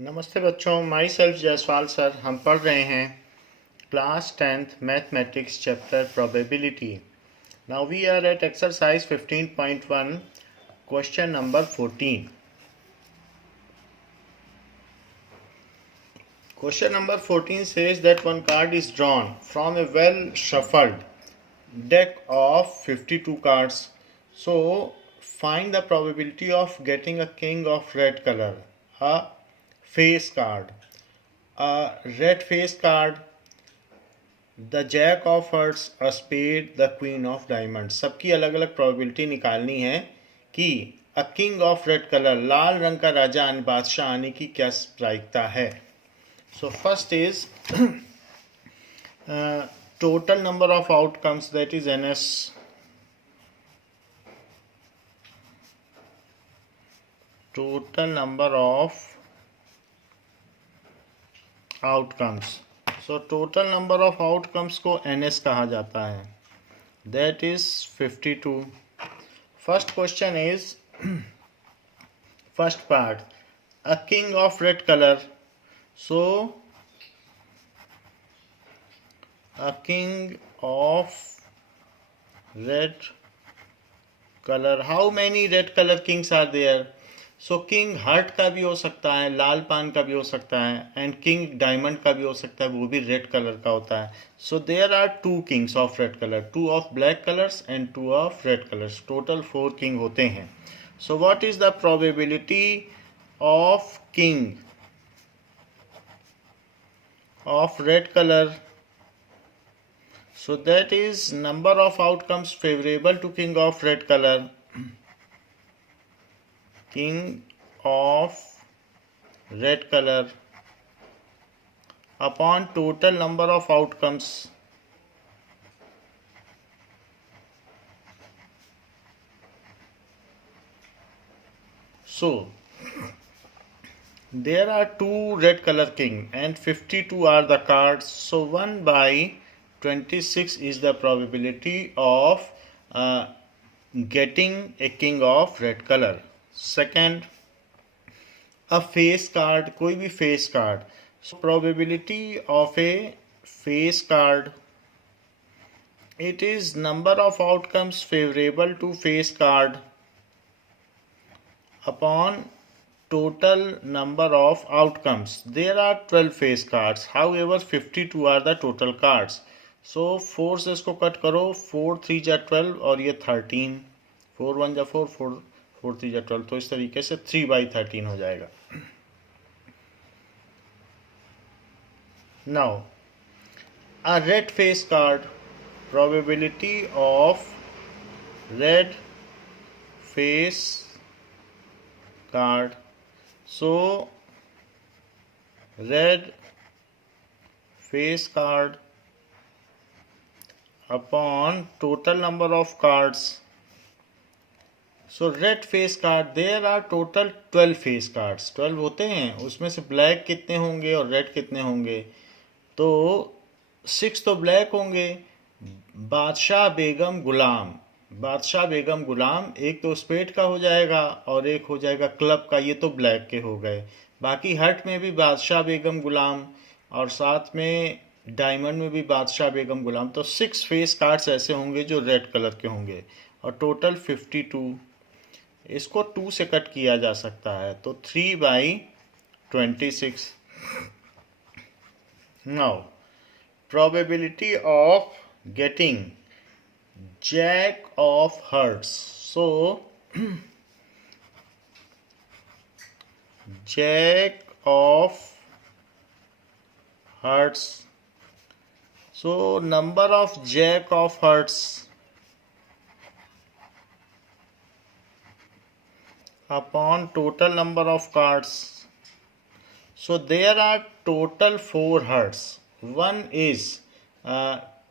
नमस्ते बच्चों, my self Jaiswal sir. हम पढ़ रहे हैं class 10th mathematics chapter probability. Now we are at exercise 15.1 question number 14। Question number 14 says that one card is drawn from a well shuffled deck of 52 cards. So find the probability of getting a king of red color, a face card, a red face card, the jack of hearts, a spade, the queen of diamond. सबकी अलग अलग probability निकालनी है कि a king of red colour, लाल रंग का राजा बादशाह आने की क्या प्रायिकता है। So first is total number of outcomes, that is NS। Total number of outcomes. So total number of outcomes को NS कहा जाता है, that is 52। First question is first part, a king of red color. So a king of red color, how many red color kings are there? So king heart का भी हो सकता है, लाल पान का भी हो सकता है, एंड किंग डायमंड का भी हो सकता है, वो भी रेड कलर का होता है। So there are 2 kings of red colour, 2 of black colours and 2 of red colours, total 4 king होते हैं। So what is the probability of king of red color? So that is number of outcomes favorable to king of red color. King of red color upon total number of outcomes. So there are 2 red color king and 52 are the cards. So 1 by 26 is the probability of getting a king of red color. Second, a face card, कोई भी face card. So probability of a face card, it is number of outcomes favorable to face card upon total number of outcomes. There are 12 face cards, however 52 are the total cards. So 4 से इसको cut करो, 4 3 जा 12 और ये 13, 4 1 जा 4, 4 3 जा 12, तो इस तरीके से 3 by 13 हो जाएगा। Now a red face card, probability of red face card. So red face card upon total number of cards. So red face card, there are total 12 face cards, 12 होते हैं, उसमें से ब्लैक कितने होंगे और रेड कितने होंगे? तो 6 तो ब्लैक होंगे, बादशाह बेगम गुलाम, बादशाह बेगम गुलाम, एक तो स्पेड का हो जाएगा और एक हो जाएगा क्लब का, ये तो ब्लैक के हो गए। बाकी हर्ट में भी बादशाह बेगम गुलाम और साथ में डायमंड में भी बादशाह बेगम गुलाम, तो 6 फेस कार्ड्स ऐसे होंगे जो रेड कलर के होंगे और टोटल 52। इसको 2 से कट किया जा सकता है, तो 3 by 26। Now probability of getting jack of hearts. So jack of hearts, so number of jack of hearts upon total number of cards. So there are total 4 hearts. One is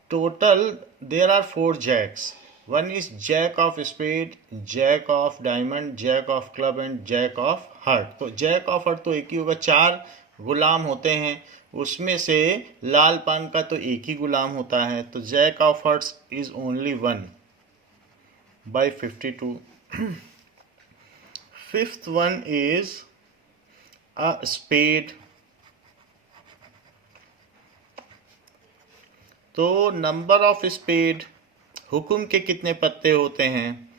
total, there are 4 jacks. One is jack of spade, jack of diamond, jack of club and jack of heart. तो jack of heart तो एक ही होगा, 4 गुलाम होते हैं, उसमें से लाल पान का तो एक ही गुलाम होता है, तो jack of hearts is only 1 by 52. Fifth one is a spade, तो नंबर ऑफ स्पेड, हुक्म के कितने पत्ते होते हैं,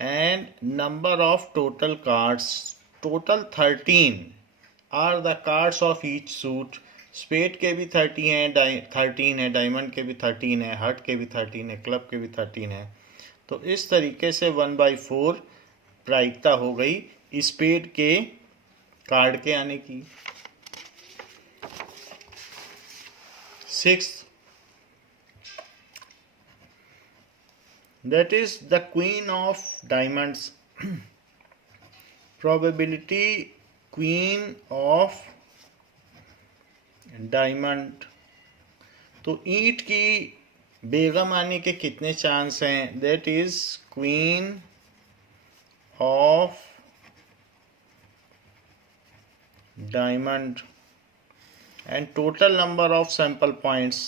and number of total cards, total 13 are the cards of each suit. Spade के भी 13 है, डायमंड के भी 13 है, हार्ट के भी 13 है, क्लब के भी 13 है। तो इस तरीके से 1/4 प्रायिकता हो गई स्पेड के कार्ड के आने की। 6th, that is the queen of diamonds, probability queen of diamond, तो ईंट की बेगम आने के कितने चांस हैं, that is queen of diamond, and total number of sample points,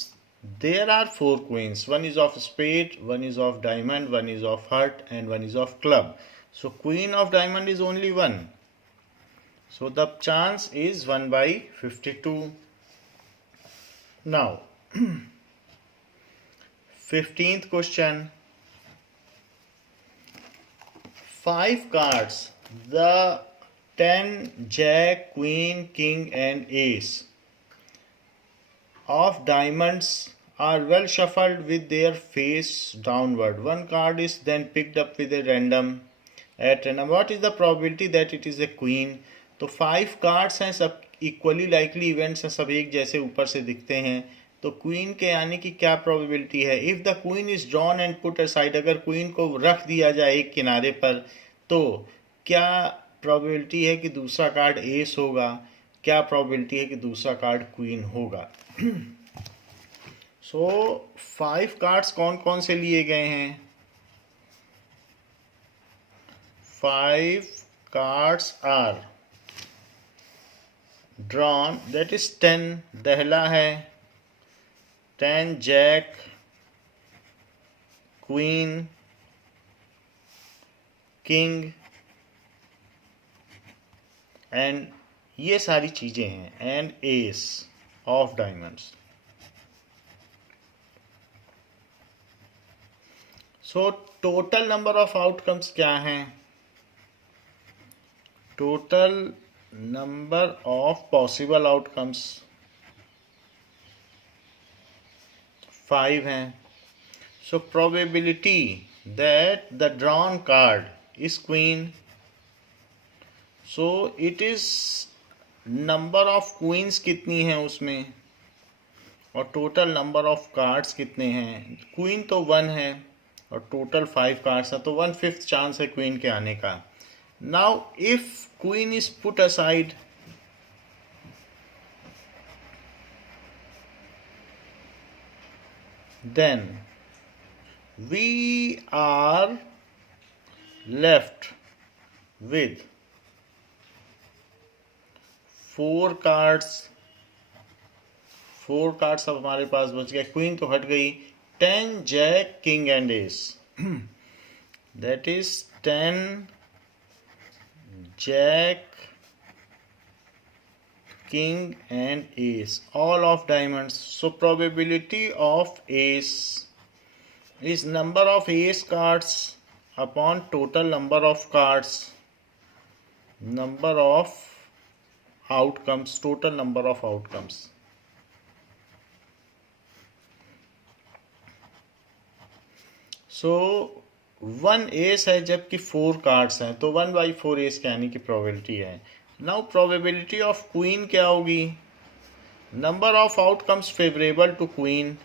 there are 4 queens, one is of spade, one is of diamond, one is of heart, and one is of club. So queen of diamond is only one, so the chance is 1/52. Now 15th question, 5 cards, the 10, jack, queen, king, and ace of diamonds are well shuffled with their face downward. One card is then picked up with a random at random. What is the probability that it is a queen? तो 5 cards हैं, सब equally likely events हैं, सब एक जैसे ऊपर से दिखते हैं, तो क्वीन के आने की क्या प्रोबेबिलिटी है? If the queen is drawn and put aside, अगर क्वीन को रख दिया जाए एक किनारे पर, तो क्या प्रोबेबिलिटी है कि दूसरा कार्ड एस होगा, क्या प्रोबेबिलिटी है कि दूसरा कार्ड क्वीन होगा? सो 5 कार्ड्स कौन कौन से लिए गए हैं? 5 cards are drawn, that is 10, दहला है, 10 जैक, क्वीन, किंग, एंड ये सारी चीजें हैं, and ace of diamonds. So total number of outcomes क्या हैं? Total number of possible outcomes 5 हैं। So probability that the drawn card is queen, so it is number of queens कितनी है उसमें, और टोटल नंबर ऑफ कार्ड्स कितने हैं? Queen तो 1 है और टोटल 5 कार्ड्स हैं, तो 1/5 चांस है क्वीन के आने का। Now if queen is put aside, then we are left with 4 cards। 4 cards अब हमारे पास बच गए, क्वीन तो हट गई, 10 jack, king and ace, that is 10 jack, king and ace, all of diamonds. So probability of ace is number of ace cards upon total number of cards, number of outcomes, total number of outcomes. So 1 ace है जबकि 4 cards हैं, तो 1/4 S के आने की probability है। Now probability of queen क्या होगी? Number of outcomes favourable to queen,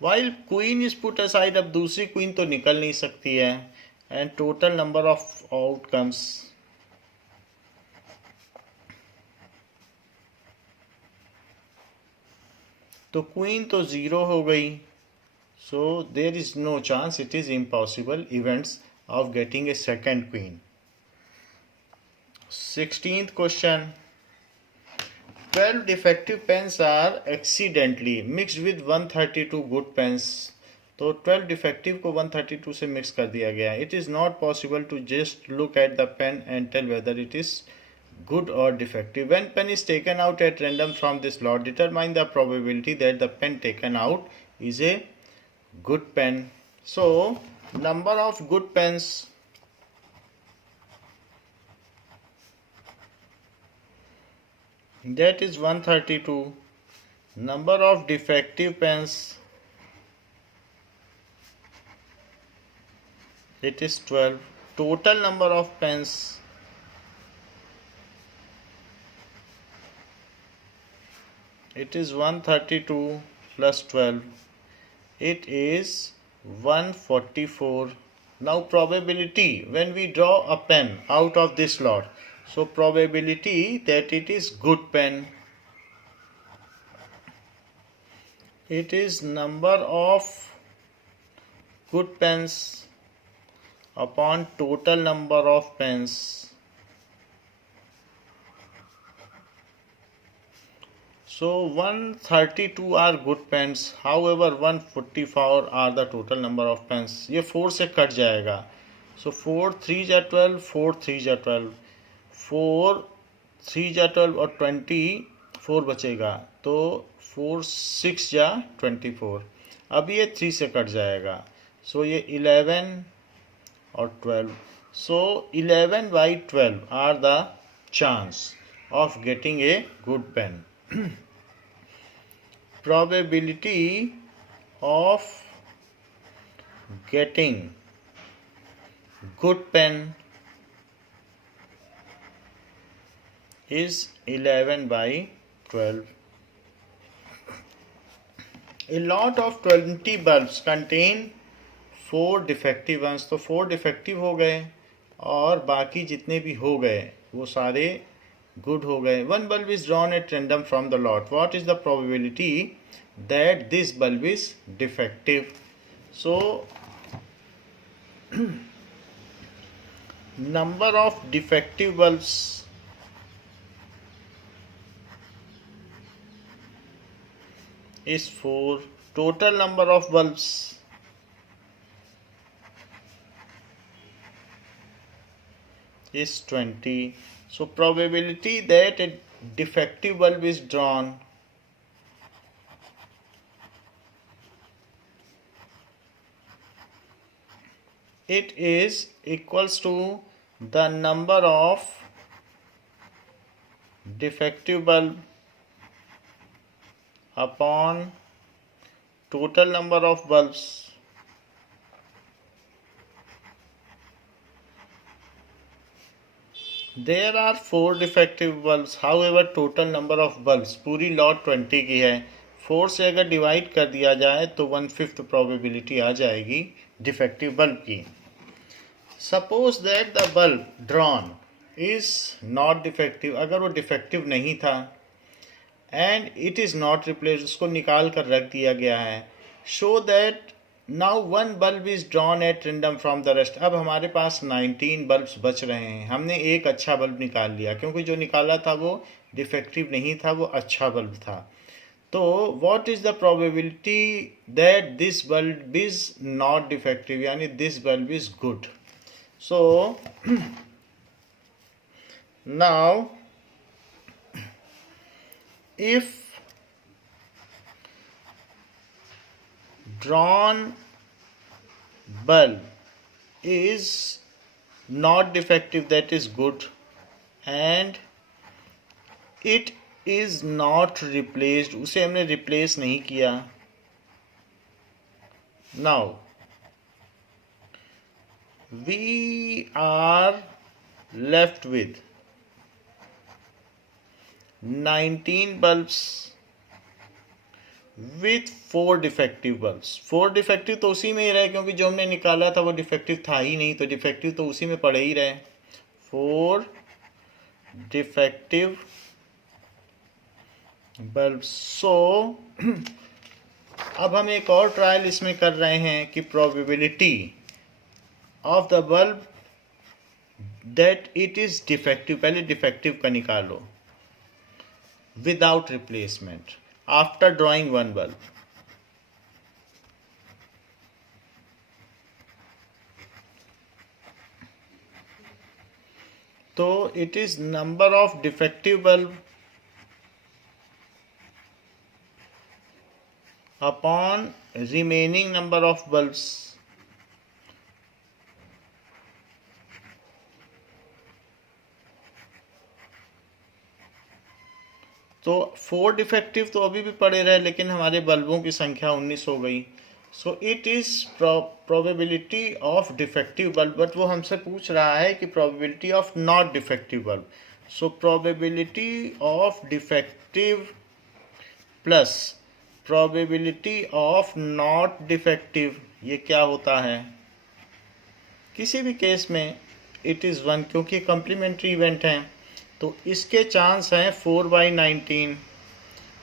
while queen is put aside, अब दूसरी क्वीन तो निकल नहीं सकती है, and total number of outcomes, तो क्वीन तो 0 हो गई, so there is no chance, it is impossible events of getting a second queen. 16th question, 12 defective pens are accidentally mixed with 132 good pens, तो 12 डिफेक्टिव को 132 से mix कर दिया गया है। It is not possible to just look at the pen and tell whether it is good or defective. When pen is taken out at random from this lot, determine the probability that the pen taken out is a good pen. So number of good pens, that is 132. Number of defective pens, it is 12. Total number of pens, it is 132 plus 12. It is 144. Now probability, when we draw a pen out of this lot, so probability that it is good pen, it is number of good pens upon total number of pens. So 132 are good pens, however 144 are the total number of pens. ये 4 से cut जाएगा. So 4 3 जा 12, 4 3 जा 12, 4 3 जा 12 और 24 बचेगा. तो 4 6 जा 24. अब ये 3 से कट जाएगा. So ये 11 और 12. So 11 by 12 are the chance of getting a good pen. Probability of getting good pen is 11 by 12. A lot of 20 bulbs contain 4 defective ones. तो 4 defective हो गए और बाकी जितने भी हो गए वो सारे good हो गए. One bulb is drawn at random from the lot. What is the probability that this bulb is defective? So number of defective bulbs, is 4. Total number of bulbs, is 20. So probability that a defective bulb is drawn, it is equals to the number of defective bulb upon total number of bulbs. There are 4 defective bulbs, however total number of bulbs, पूरी lot 20 की है. 4 से अगर divide कर दिया जाए तो 1/5 probability आ जाएगी defective bulb की. Suppose that the bulb drawn is not defective, अगर वो defective नहीं था and it is not replaced, उसको निकाल कर रख दिया गया है. Show that now one bulb is drawn at random from the rest. अब हमारे पास 19 बल्ब्स बच रहे हैं. हमने एक अच्छा बल्ब निकाल लिया क्योंकि जो निकाला था वो डिफेक्टिव नहीं था, वो अच्छा बल्ब था. तो what is the probability that this bulb is not defective, यानी this bulb is good. So now if drawn bulb is not defective, that is good, and it is not replaced, उसे हमने replace नहीं किया. Now we are left with 19 bulbs with 4 defective bulbs. 4 defective तो उसी में ही रहे क्योंकि जो हमने निकाला था वो defective था ही नहीं, तो defective तो उसी में पड़े ही रहे. 4 defective bulbs. So अब हम एक और ट्रायल इसमें कर रहे हैं कि probability of the bulb that it is defective, पहले defective का निकालो without replacement after drawing one bulb. तो it is number of defective bulb upon remaining number of bulbs. तो 4 डिफेक्टिव तो अभी भी पड़े रहे, लेकिन हमारे बल्बों की संख्या 19 हो गई। सो it is probability of defective bulb, but वो हमसे पूछ रहा है कि probability of not defective bulb. So probability of defective plus probability of not defective, ये क्या होता है? किसी भी केस में इट इज़ 1, क्योंकि कम्प्लीमेंट्री इवेंट हैं, तो इसके चांस हैं 4/19।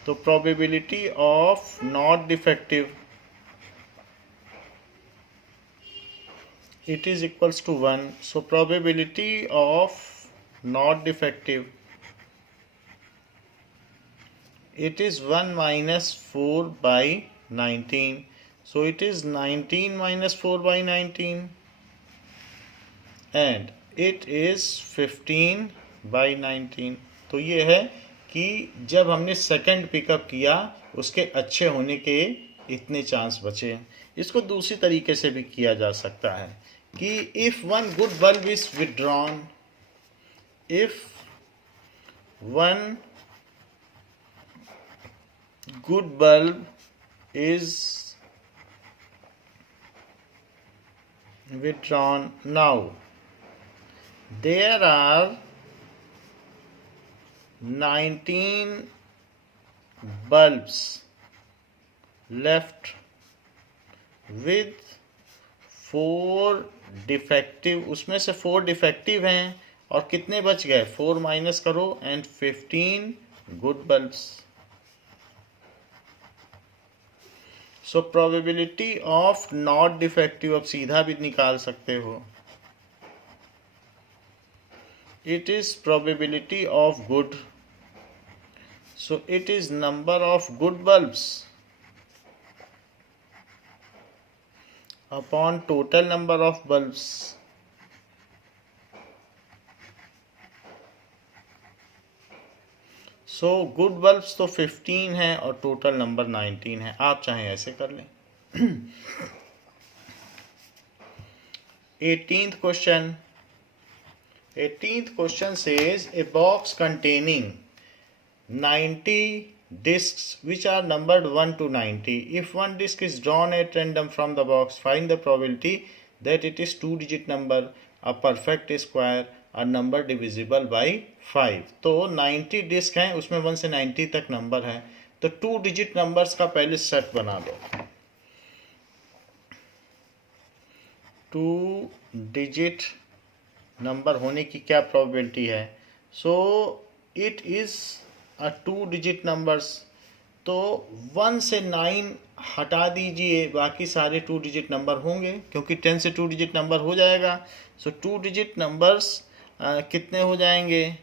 तो probability of not defective it is equals to 1. So probability of not defective, it is 1 minus 4/19. So it is 19 minus 4/19 and it is 15/19. तो ये है कि जब हमने सेकंड पिकअप किया उसके अच्छे होने के इतने चांस बचे। इसको दूसरी तरीके से भी किया जा सकता है कि if one good bulb is withdrawn, if one good bulb is withdrawn, now there are 19 bulbs left with 4 defective, उसमें से 4 डिफेक्टिव हैं और कितने बच गए? 4 माइनस करो and 15 good bulbs. So probability of not defective अब सीधा भी निकाल सकते हो, it is probability of good, so it is number of good bulbs upon total number of bulbs। So good bulbs तो 15 है और टोटल नंबर 19 है। आप चाहें ऐसे कर लें। 18th question says a box containing 90 discs which are numbered 1 to 90. If one disc is drawn at random from the box, find the probability that it is 2-digit number, a perfect square, a number divisible by 5. तो 90 disc हैं, उसमें 1 से 90 तक number है, तो 2 digit numbers का पहले set बना दो। 2 डिजिट नंबर होने की क्या प्रोबेबिलिटी है? So it is 2 digit numbers, तो 1 से 9 हटा दीजिए, बाकी सारे 2 डिजिट नंबर होंगे, क्योंकि 10 से 2 डिजिट नंबर हो जाएगा। सो 2 डिजिट नंबर्स कितने हो जाएंगे?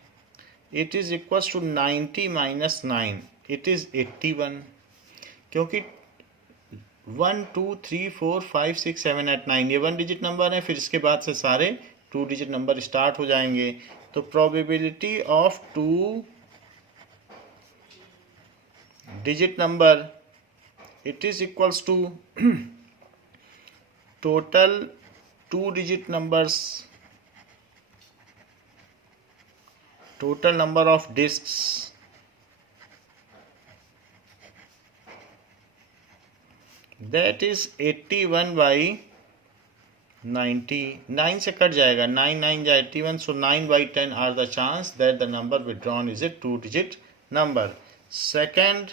It is equals to 90 minus 9, it is 81, क्योंकि 1 2 3 4 5 6 7 8 9 ये 1 डिजिट नंबर है, फिर इसके बाद से सारे 2 डिजिट नंबर स्टार्ट हो जाएंगे। तो probability of 2 digit number, it is equals to total 2 digit numbers, total number of discs, that is 81 by 90. 9 से कट जाएगा, 9 9 जा 81, so 9/10 are the chance that the number withdrawn is a 2 digit number. Second,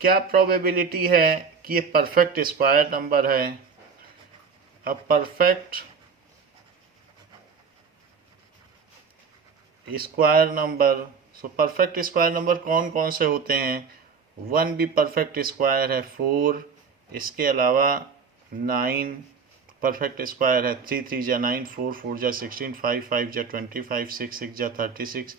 क्या probability है कि ये perfect square number है? अब perfect square number, so perfect square number कौन कौन से होते हैं? 1 भी परफेक्ट स्क्वायर है, 4, इसके अलावा 9 परफेक्ट स्क्वायर है, 3 3 जा 9, 4 4 जा 16, 5 5 जा 25, 6 6 जा 36,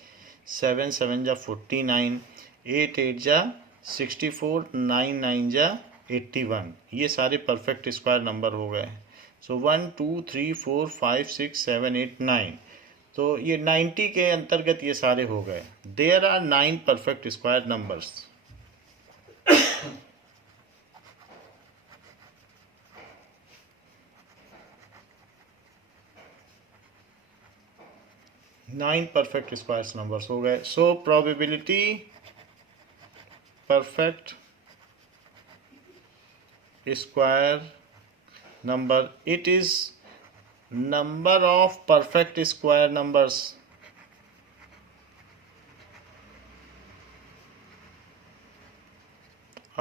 7 7 जा 49, 8 8 जा 64, 9 9 जा 81, ये सारे परफेक्ट स्क्वायर नंबर हो गए। सो 1 2 3 4 5 6 7 8 9, तो ये 90 के अंतर्गत ये सारे हो गए। There are 9 perfect square numbers. Nine perfect square numbers हो गए। So probability perfect square number, it is number of perfect square numbers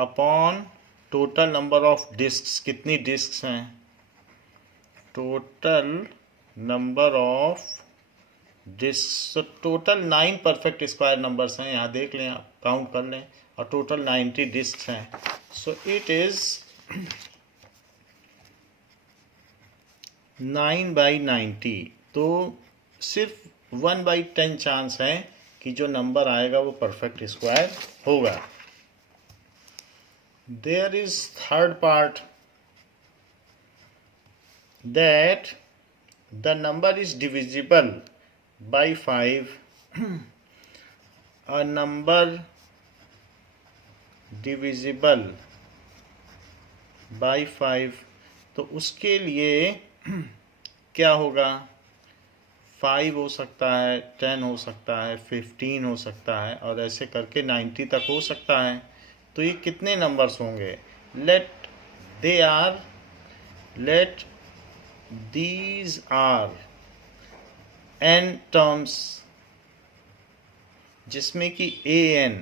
upon total number of discs। कितनी discs हैं? total number of discs। so total 9 perfect square numbers हैं, यहाँ देख लें आप, count कर लें, और total 90 discs हैं। so it is 9/90। तो सिर्फ 1/10 चांस है कि जो नंबर आएगा वो परफेक्ट स्क्वायर होगा। There is third part, that the number is divisible by 5। A number divisible by 5, तो उसके लिए क्या होगा? 5 हो सकता है, 10 हो सकता है, 15 हो सकता है, और ऐसे करके 90 तक हो सकता है। तो ये कितने नंबर्स होंगे? Let these are n terms, जिसमें कि an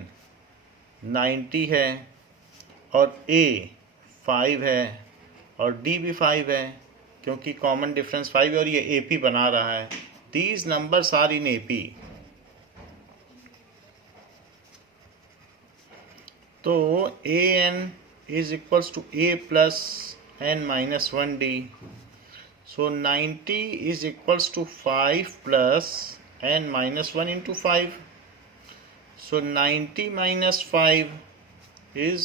90 है और a 5 है और d भी 5 है, क्योंकि कॉमन डिफरेंस 5 है और ये AP बना रहा है। These numbers are in AP। तो an is equals to a plus n-1d। So 90 is equals to 5 plus n-1 into 5। So 90 minus 5 is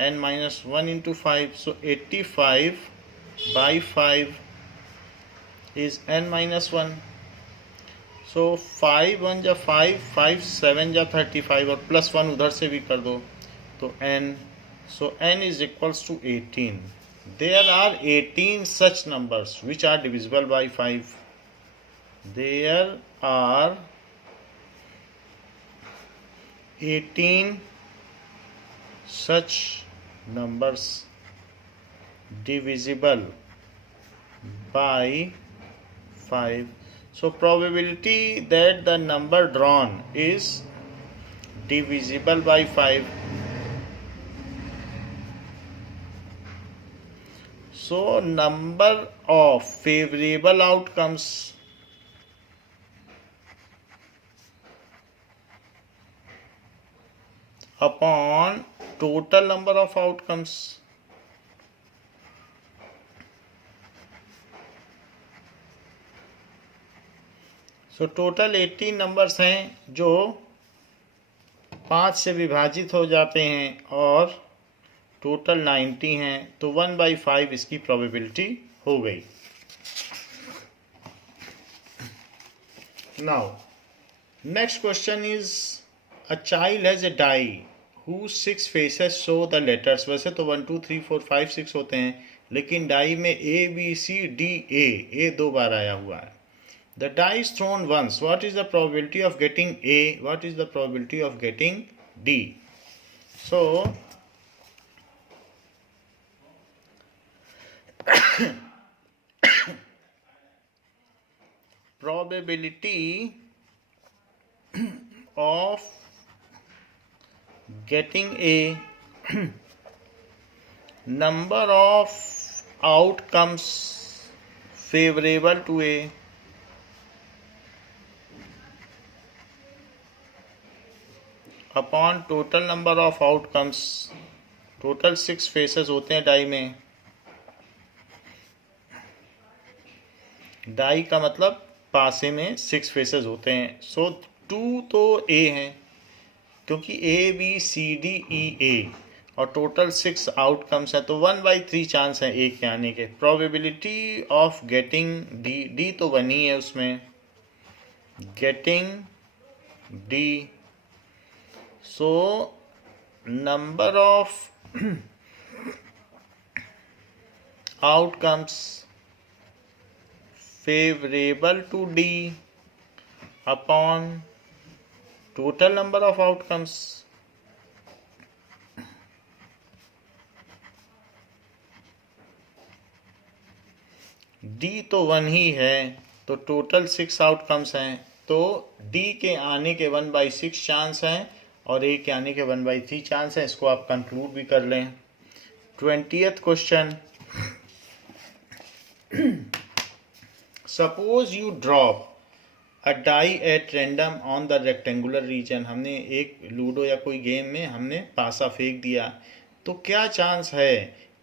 n-1 into 5। So 85/5 is n-1। so 5 1 जा 5, 5 7 जा 35, और +1 उधर से भी कर दो तो n। so n is equals to 18। there are 18 such numbers which are divisible by 5। there are 18 such numbers divisible by 5। so probability that the number drawn is divisible by 5। so number of favorable outcomes upon total number of outcomes। So total 18 numbers हैं जो 5 से विभाजित हो जाते हैं और total 90 हैं, तो 1/5 इसकी प्रोबेबिलिटी हो गई। Now next question is, a child has a die whose 6 faces show the letters। वैसे तो 1 2 3 4 5 6 होते हैं, लेकिन डाई में A B C D A 2 बार आया हुआ है। The die is thrown once. What is the probability of getting A? What is the probability of getting D? So, probability of getting A, number of outcomes favorable to A, upon total number of outcomes. Total 6 faces होते हैं die में। Die का मतलब पासे में 6 faces होते हैं। सो 2 तो ए हैं, क्योंकि ABCDEA और टोटल 6 आउटकम्स हैं, तो 1/3 चांस है A के आने के। प्रोबेबिलिटी ऑफ गेटिंग D तो 1 ही है उसमें। getting D. So number of outcomes favorable to D upon total number of outcomes. D तो 1 ही है, तो टोटल 6 आउटकम्स हैं, तो डी के आने के 1/6 चांस हैं और ए के आने के 1/3 चांस हैं। इसको आप कंक्लूड भी कर लें। 20th question, suppose you drop a die at random on the rectangular region. हमने एक लूडो या कोई गेम में हमने पासा फेंक दिया, तो क्या चांस है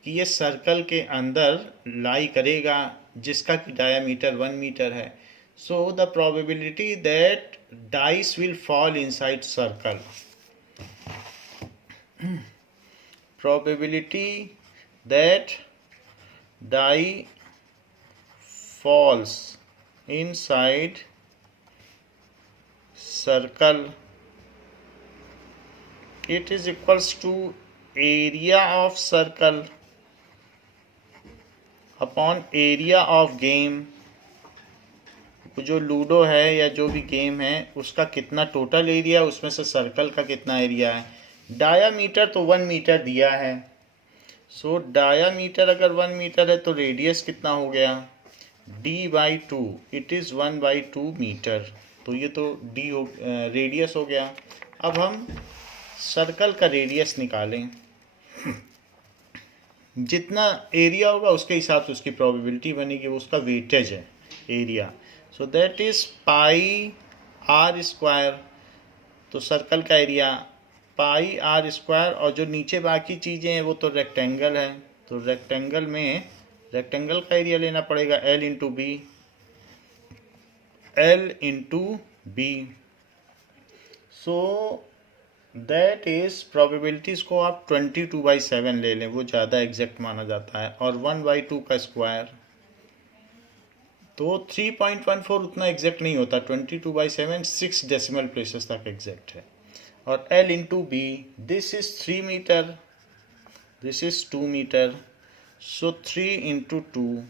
कि ये सर्कल के अंदर लाई करेगा जिसका कि डायामीटर 1 मीटर है। So the probability that dice will fall inside circle, probability that die falls inside circle, it is equals to area of circle upon area of game। जो लूडो है या जो भी गेम है उसका कितना टोटल एरिया, उसमें से सर्कल का कितना एरिया है। डायामीटर तो 1 मीटर दिया है, सो डायामीटर अगर 1 मीटर है तो रेडियस कितना हो गया, d/2, इट इज़ 1/2 मीटर। तो ये तो d हो, रेडियस हो गया। अब हम सर्कल का रेडियस निकालें, जितना एरिया होगा उसके हिसाब से उसकी प्रोबेबिलिटी बनेगी, वो उसका वेटेज है area. So that is πr²। तो सर्कल का एरिया πr², और जो नीचे बाकी चीज़ें हैं वो तो रेक्टेंगल है, तो रेक्टेंगल में रेक्टेंगल का एरिया लेना पड़ेगा L इंटू बी। सो दैट इज प्रोबेबिलिटीज को आप 22/7 ले लें, वो ज़्यादा एग्जैक्ट माना जाता है, और 1/2 का स्क्वायर तो 3.14 उतना एग्जैक्ट नहीं होता। 22/7 6 डेसिमल प्लेसेस तक एग्जैक्ट है। और L इंटू बी, this is 3 metre, this is 2 metre, so 3 into 2,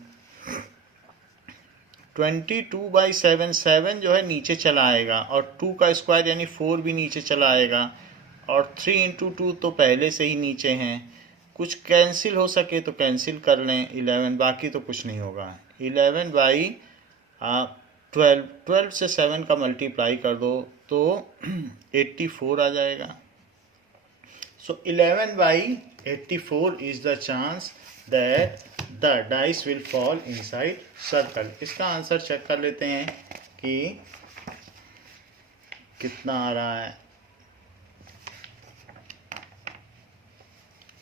22/7, 7 जो है नीचे चला आएगा, और 2 का स्क्वायर यानी 4 भी नीचे चला आएगा, और 3 इंटू 2 तो पहले से ही नीचे हैं। कुछ कैंसिल हो सके तो कैंसिल कर लें, 11, बाकी तो कुछ नहीं होगा। 11/12, 12 से 7 का मल्टीप्लाई कर दो तो 84 आ जाएगा। So 11/84 is the chance that the dice will fall inside circle। इसका आंसर चेक कर लेते हैं कि कितना आ रहा है।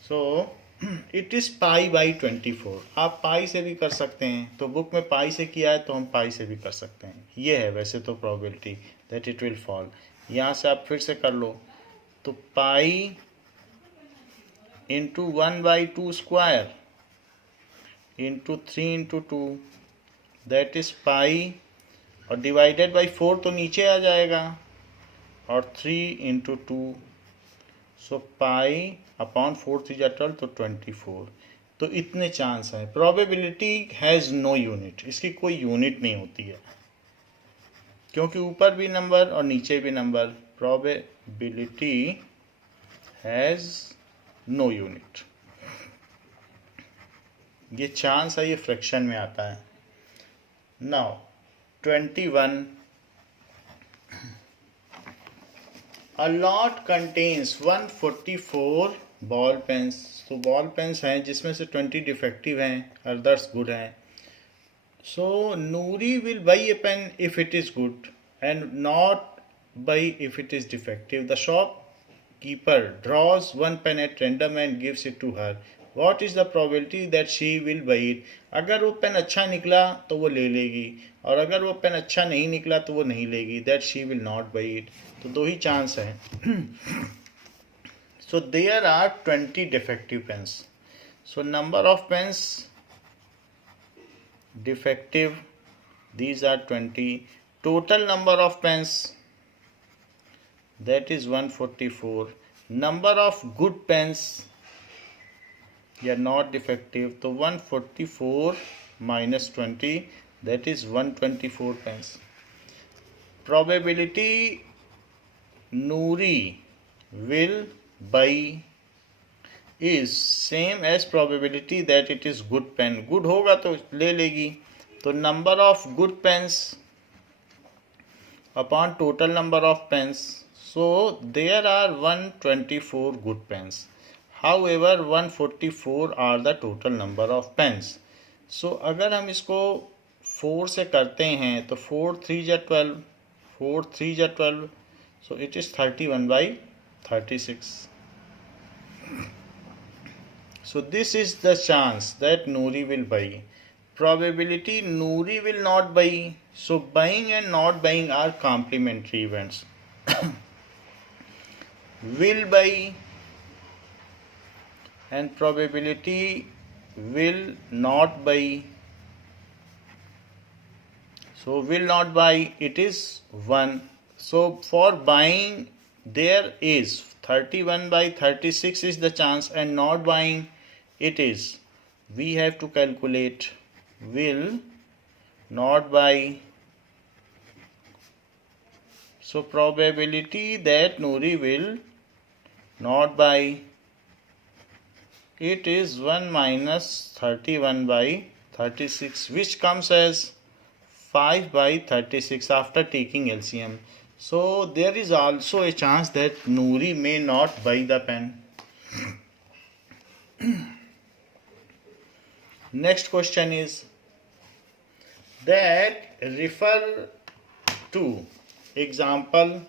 So it is π/24। आप पाई से भी कर सकते हैं, तो बुक में पाई से किया है तो हम पाई से भी कर सकते हैं। ये है वैसे तो probability that it will fall. यहाँ से आप फिर से कर लो, तो pi into 1/2 square into 3 into 2, that is pi, और डिवाइडेड बाई 4 तो नीचे आ जाएगा, और 3 इंटू 2, सो पाई अपॉन 4 3 12, तो 24। तो इतने चांस हैं। प्रोबेबिलिटी हैज़ नो यूनिट, इसकी कोई यूनिट नहीं होती है, क्योंकि ऊपर भी नंबर और नीचे भी number. Probability has no unit. ये चांस है, ये फ्रैक्शन में आता है। Now 21, a lot contains 144 ball pens. तो बॉल पेन्स हैं जिसमें से 20 डिफेक्टिव हैं, अदर्स गुड हैं। So Noori will buy a pen if it is good and not buy if it is defective. The shopkeeper draws one pen at random and gives it to her. What is the probability that she will buy it? अगर वो pen अच्छा निकला तो वो ले लेगी, और अगर वो पेन अच्छा नहीं निकला तो वो नहीं लेगी। That she will not buy it। तो दो ही चांस है। So there are 20 defective pens. So number of pens defective, these are 20, total number of pens, that is 144. number of good pens या not defective, तो 144 minus 20, that is 124 pens. probability Noori will buy is same as probability that it is good pen. good होगा तो ले लेगी, तो number of good pens upon total number of pens, so there are 124 good pens. However 144 are the total number of pens. so अगर हम इसको 4 से करते हैं तो 4 3 जा 12, 4 3 जा 12, so it is 31 by 36. so this is the chance that Noori will buy. probability Noori will not buy, so buying and not buying are complementary events. will buy and probability will not buy, so will not buy, it is 1. so for buying there is 31 by 36 is the chance, and not buying it is, we have to calculate will not buy. so probability that Noori will not buy, it is 1 minus 31 by 36, which comes as 5 by 36 after taking LCM. so there is also a chance that Noori may not buy the pen. next question is that refer to example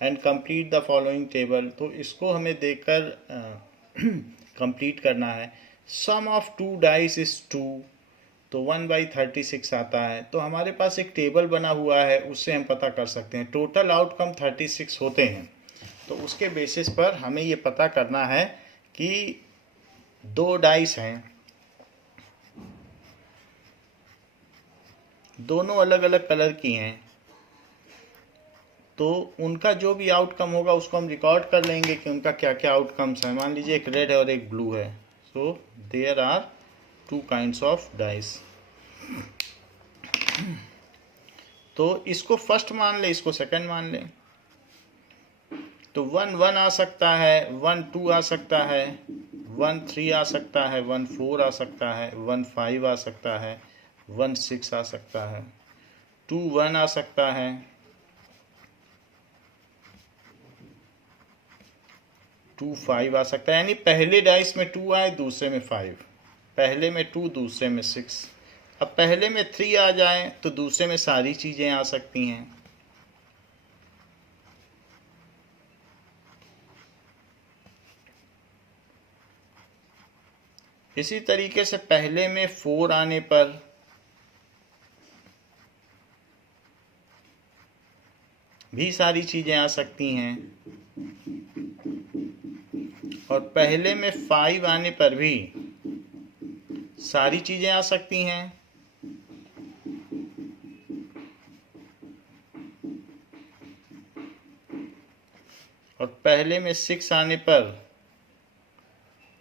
and complete the following table. तो इसको हमें देखकर complete करना है. सम of 2 dice is 2, तो 1 by 36 आता है. तो हमारे पास एक टेबल बना हुआ है, उससे हम पता कर सकते हैं. टोटल आउटकम 36 होते हैं, तो उसके बेसिस पर हमें ये पता करना है कि 2 डाइस हैं, दोनों अलग अलग कलर की हैं, तो उनका जो भी आउटकम होगा उसको हम रिकॉर्ड कर लेंगे कि उनका क्या क्या आउटकम्स हैं. मान लीजिए एक रेड है और एक ब्लू है, so there are 2 kinds of dice. तो इसको फर्स्ट मान ले, इसको सेकंड मान ले. तो 1 1 आ सकता है, 1 2 आ सकता है, 1 3 आ सकता है, 1 4 आ सकता है, 1 5 आ सकता है, 1 6 आ सकता है, 2 1 आ सकता है, 2 5 आ सकता है. यानी पहले डाइस में 2 आए, दूसरे में 5, पहले में 2 दूसरे में 6. अब पहले में 3 आ जाए तो दूसरे में सारी चीज़ें आ सकती हैं. इसी तरीके से पहले में 4 आने पर भी सारी चीज़ें आ सकती हैं, और पहले में 5 आने पर भी सारी चीज़ें आ सकती हैं. और पहले में 6 आने पर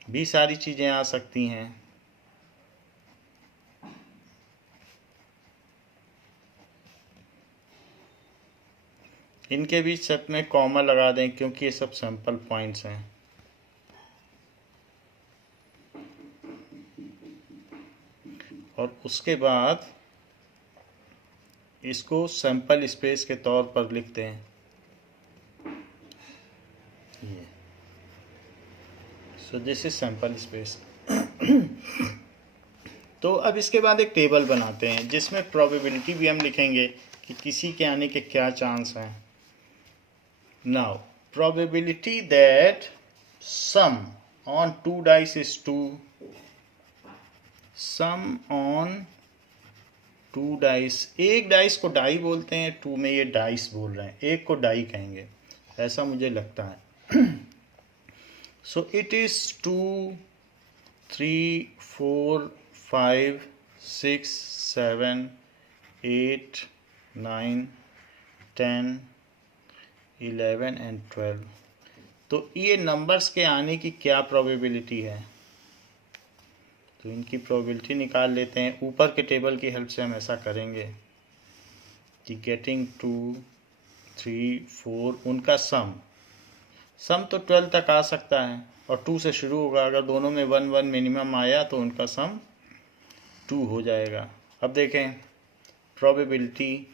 भी सारी चीज़ें आ सकती हैं. इनके बीच सब में कॉमा लगा दें क्योंकि ये सब सैंपल पॉइंट्स हैं. और उसके बाद इसको सैंपल स्पेस के तौर पर लिखते हैं. ये so this is sample space. तो अब इसके बाद एक टेबल बनाते हैं जिसमें प्रोबेबिलिटी भी हम लिखेंगे कि किसी के आने के क्या चांस हैं. Now probability that sum on 2 dice is 2, sum on 2 dice. एक डाइस को डाई बोलते हैं, 2 में ये डाइस बोल रहे हैं, एक को डाई कहेंगे, ऐसा मुझे लगता है. So it is 2 3 4 5 6 7 8 9 10, 11 and 12। तो ये नंबर्स के आने की क्या प्रोबेबिलिटी है, तो इनकी प्रोबेबिलिटी निकाल लेते हैं। ऊपर के टेबल की हेल्प से हम ऐसा करेंगे कि गेटिंग 2, 3, 4 उनका सम तो 12 तक आ सकता है और 2 से शुरू होगा। अगर दोनों में 1 1 मिनिमम आया तो उनका सम 2 हो जाएगा। अब देखें प्रोबेबिलिटी,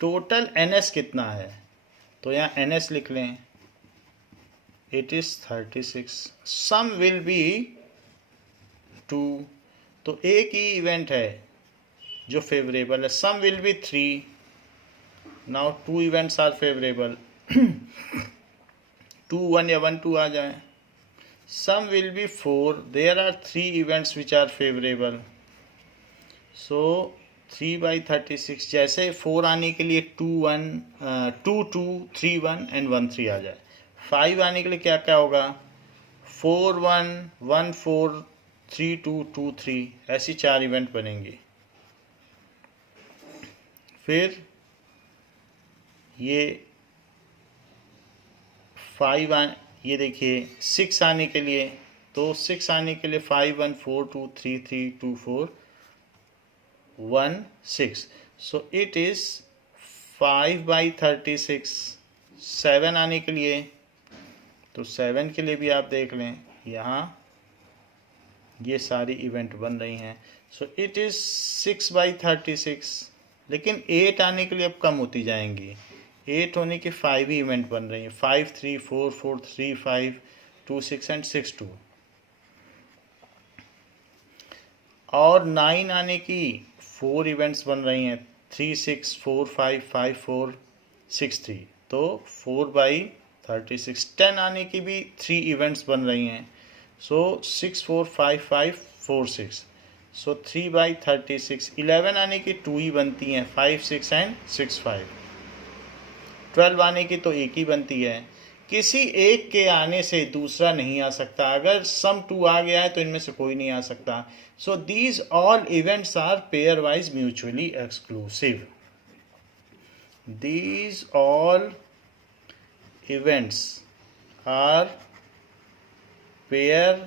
टोटल NS कितना है, तो यहाँ NS लिख लें, it is 36। Sum will be 2, तो एक ही इवेंट है जो फेवरेबल है, sum will be 3। Now 2 events are favourable, 2 1 या 1 2 आ जाए। Sum will be 4, there are 3 events which are favourable, so 3/36। जैसे 4 आने के लिए 2 1 2 2 3 1 एंड 1 3 आ जाए। 5 आने के लिए क्या क्या होगा, 4 1 1 4 3 2 2 3, ऐसी 4 इवेंट बनेंगे। फिर ये 5 ये देखिए 6 आने के लिए, तो 6 आने के लिए 5 1 4 2 3 3 2 4 1 6, सो इट इज 5/36। 7 आने के लिए, तो 7 के लिए भी आप देख लें, यहाँ ये सारी इवेंट बन रही हैं, सो इट इज 6/36। लेकिन 8 आने के लिए अब कम होती जाएंगी, 8 होने की 5 ही इवेंट बन रही हैं, 5 3 4 4 3 5 2 6 एंड 6 2। और 9 आने की 4 इवेंट्स बन रही हैं, 3 6 4 5 5 4 6 3, तो 4/36। 10 आने की भी 3 इवेंट्स बन रही हैं, सो 6 4 5 5 4 6, सो 3/36। 11 आने की 2 ही बनती हैं, 5 6 एंड 6 5। 12 आने की तो एक ही बनती है, किसी एक के आने से दूसरा नहीं आ सकता। अगर सम 2 आ गया है तो इनमें से कोई नहीं आ सकता। So these all events are pairwise mutually exclusive. These all events are pair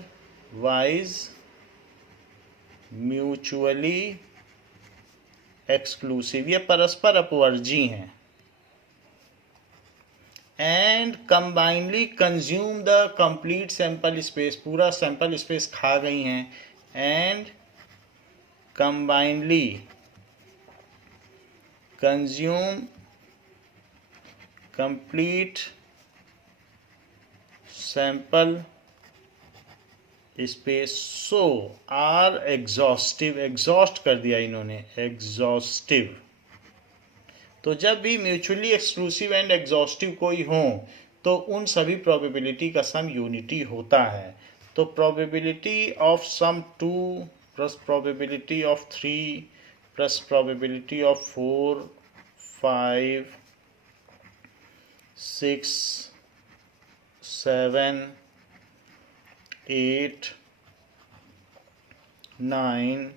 wise mutually exclusive, ये परस्पर अपवर्जी हैं। And combinedly consume the complete sample space, पूरा सैंपल स्पेस खा गई हैं। And combinedly consume complete sample space, so are exhaustive, exhaust कर दिया इन्होंने, एग्जॉस्टिव। तो जब भी म्यूचुअली एक्सक्लूसिव एंड एग्जॉस्टिव कोई हो तो उन सभी प्रोबेबिलिटी का सम यूनिटी होता है। तो probability of sum 2 plus probability of 3 plus probability of 4 5 6 7 8 9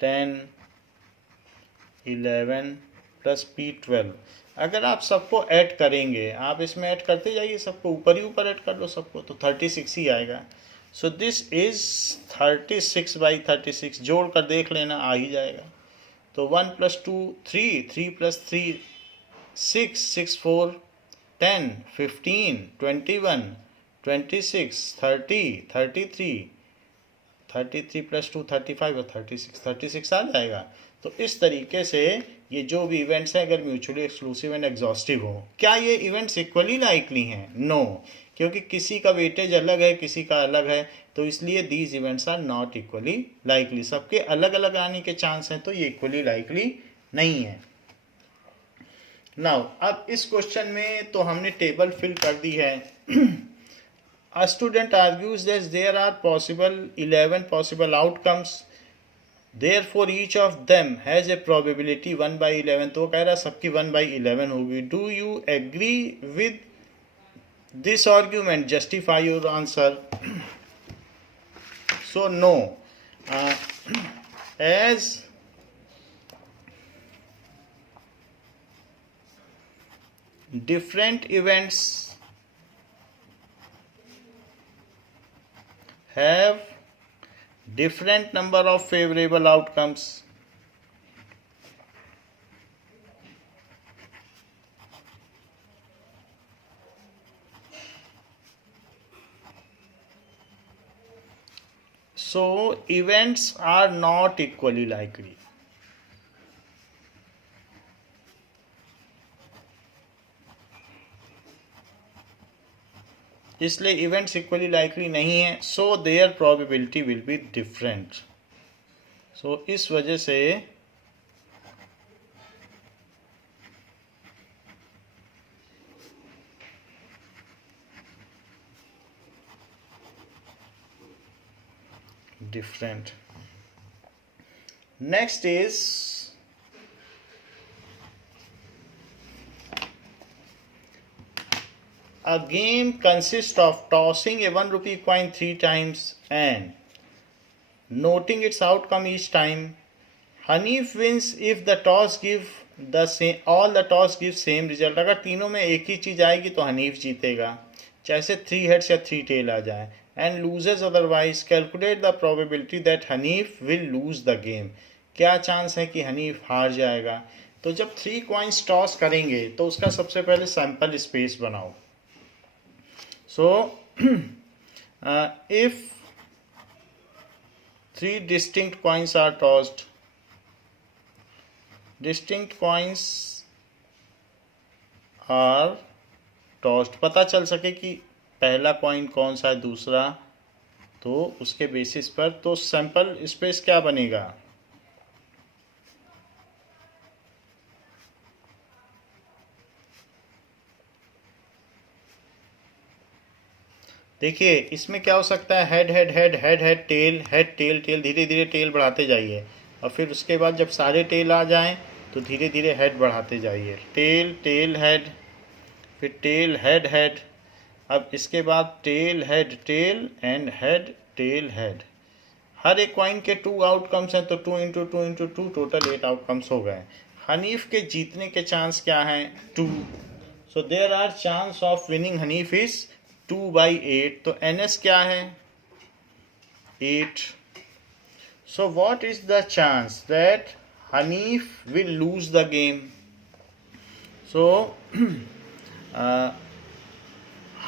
10 11 plus P12। अगर आप सबको ऐड करेंगे, आप इसमें ऐड करते जाइए, सबको ऊपर ही ऊपर ऐड कर लो सबको, तो 36 ही आएगा। सो दिस इज 36/36, जोड़ कर देख लेना, आ ही जाएगा। तो 1 + 2 3, 3 + 3 6, 6 4 10 15 21 26 30 33 33 + 2 35 और 36 आ जाएगा। तो इस तरीके से ये जो भी इवेंट्स हैं अगर म्यूचुअली एक्सक्लूसिव एंड एग्जॉस्टिव हो, क्या ये इवेंट्स इक्वली लाइकली हैं? नो, क्योंकि किसी का वेटेज अलग है, किसी का अलग है, तो इसलिए these events are not equally likely. सबके अलग अलग आने के चांस हैं, तो ये इक्वली लाइकली नहीं है। नाउ अब इस क्वेश्चन में तो हमने टेबल फिल कर दी है। A student argues that there are 11 possible outcomes. Therefore, each of them has a probability 1/11. तो कह रहा सबकी 1/11 होगी. Do you agree with this argument? Justify your answer. So no, as different events have different number of favorable outcomes. So events are not equally likely. इसलिए events equally likely नहीं है, so their probability will be different. So इस वजह से different. Next is a game consists of tossing a 1 rupee coin 3 times and noting its outcome each time. Hanif wins if the toss give the same, all the toss give same result. अगर तीनों में एक ही चीज आएगी तो हनीफ जीतेगा, चाहे 3 heads या 3 tail आ जाए. And loses otherwise. Calculate the probability that Hanif will lose the game. क्या चांस है कि हनीफ हार जाएगा? तो जब 3 coins toss करेंगे तो उसका सबसे पहले सैंपल स्पेस बनाओ. So, if 3 distinct coins are tossed, पता चल सके कि पहला कॉइन कौन सा है, दूसरा, तो उसके बेसिस पर तो सैंपल स्पेस क्या बनेगा? देखिए इसमें क्या हो सकता है, head head head head head tail, head tail tail, धीरे धीरे टेल बढ़ाते जाइए और फिर उसके बाद जब सारे टेल आ जाएं तो धीरे धीरे हेड बढ़ाते जाइए. टेल टेल हेड, फिर टेल हेड हेड, अब इसके बाद tail head tail and head tail head. हर एक कॉइन के 2 आउटकम्स हैं तो 2 इंटू 2 इंटू 2 टोटल 8 आउटकम्स हो गए. हनीफ के जीतने के चांस क्या हैं? 2. So there are chance of winning Hanif is 2/8. तो NS क्या है? 8. So what is the chance that Hanif will lose the game? So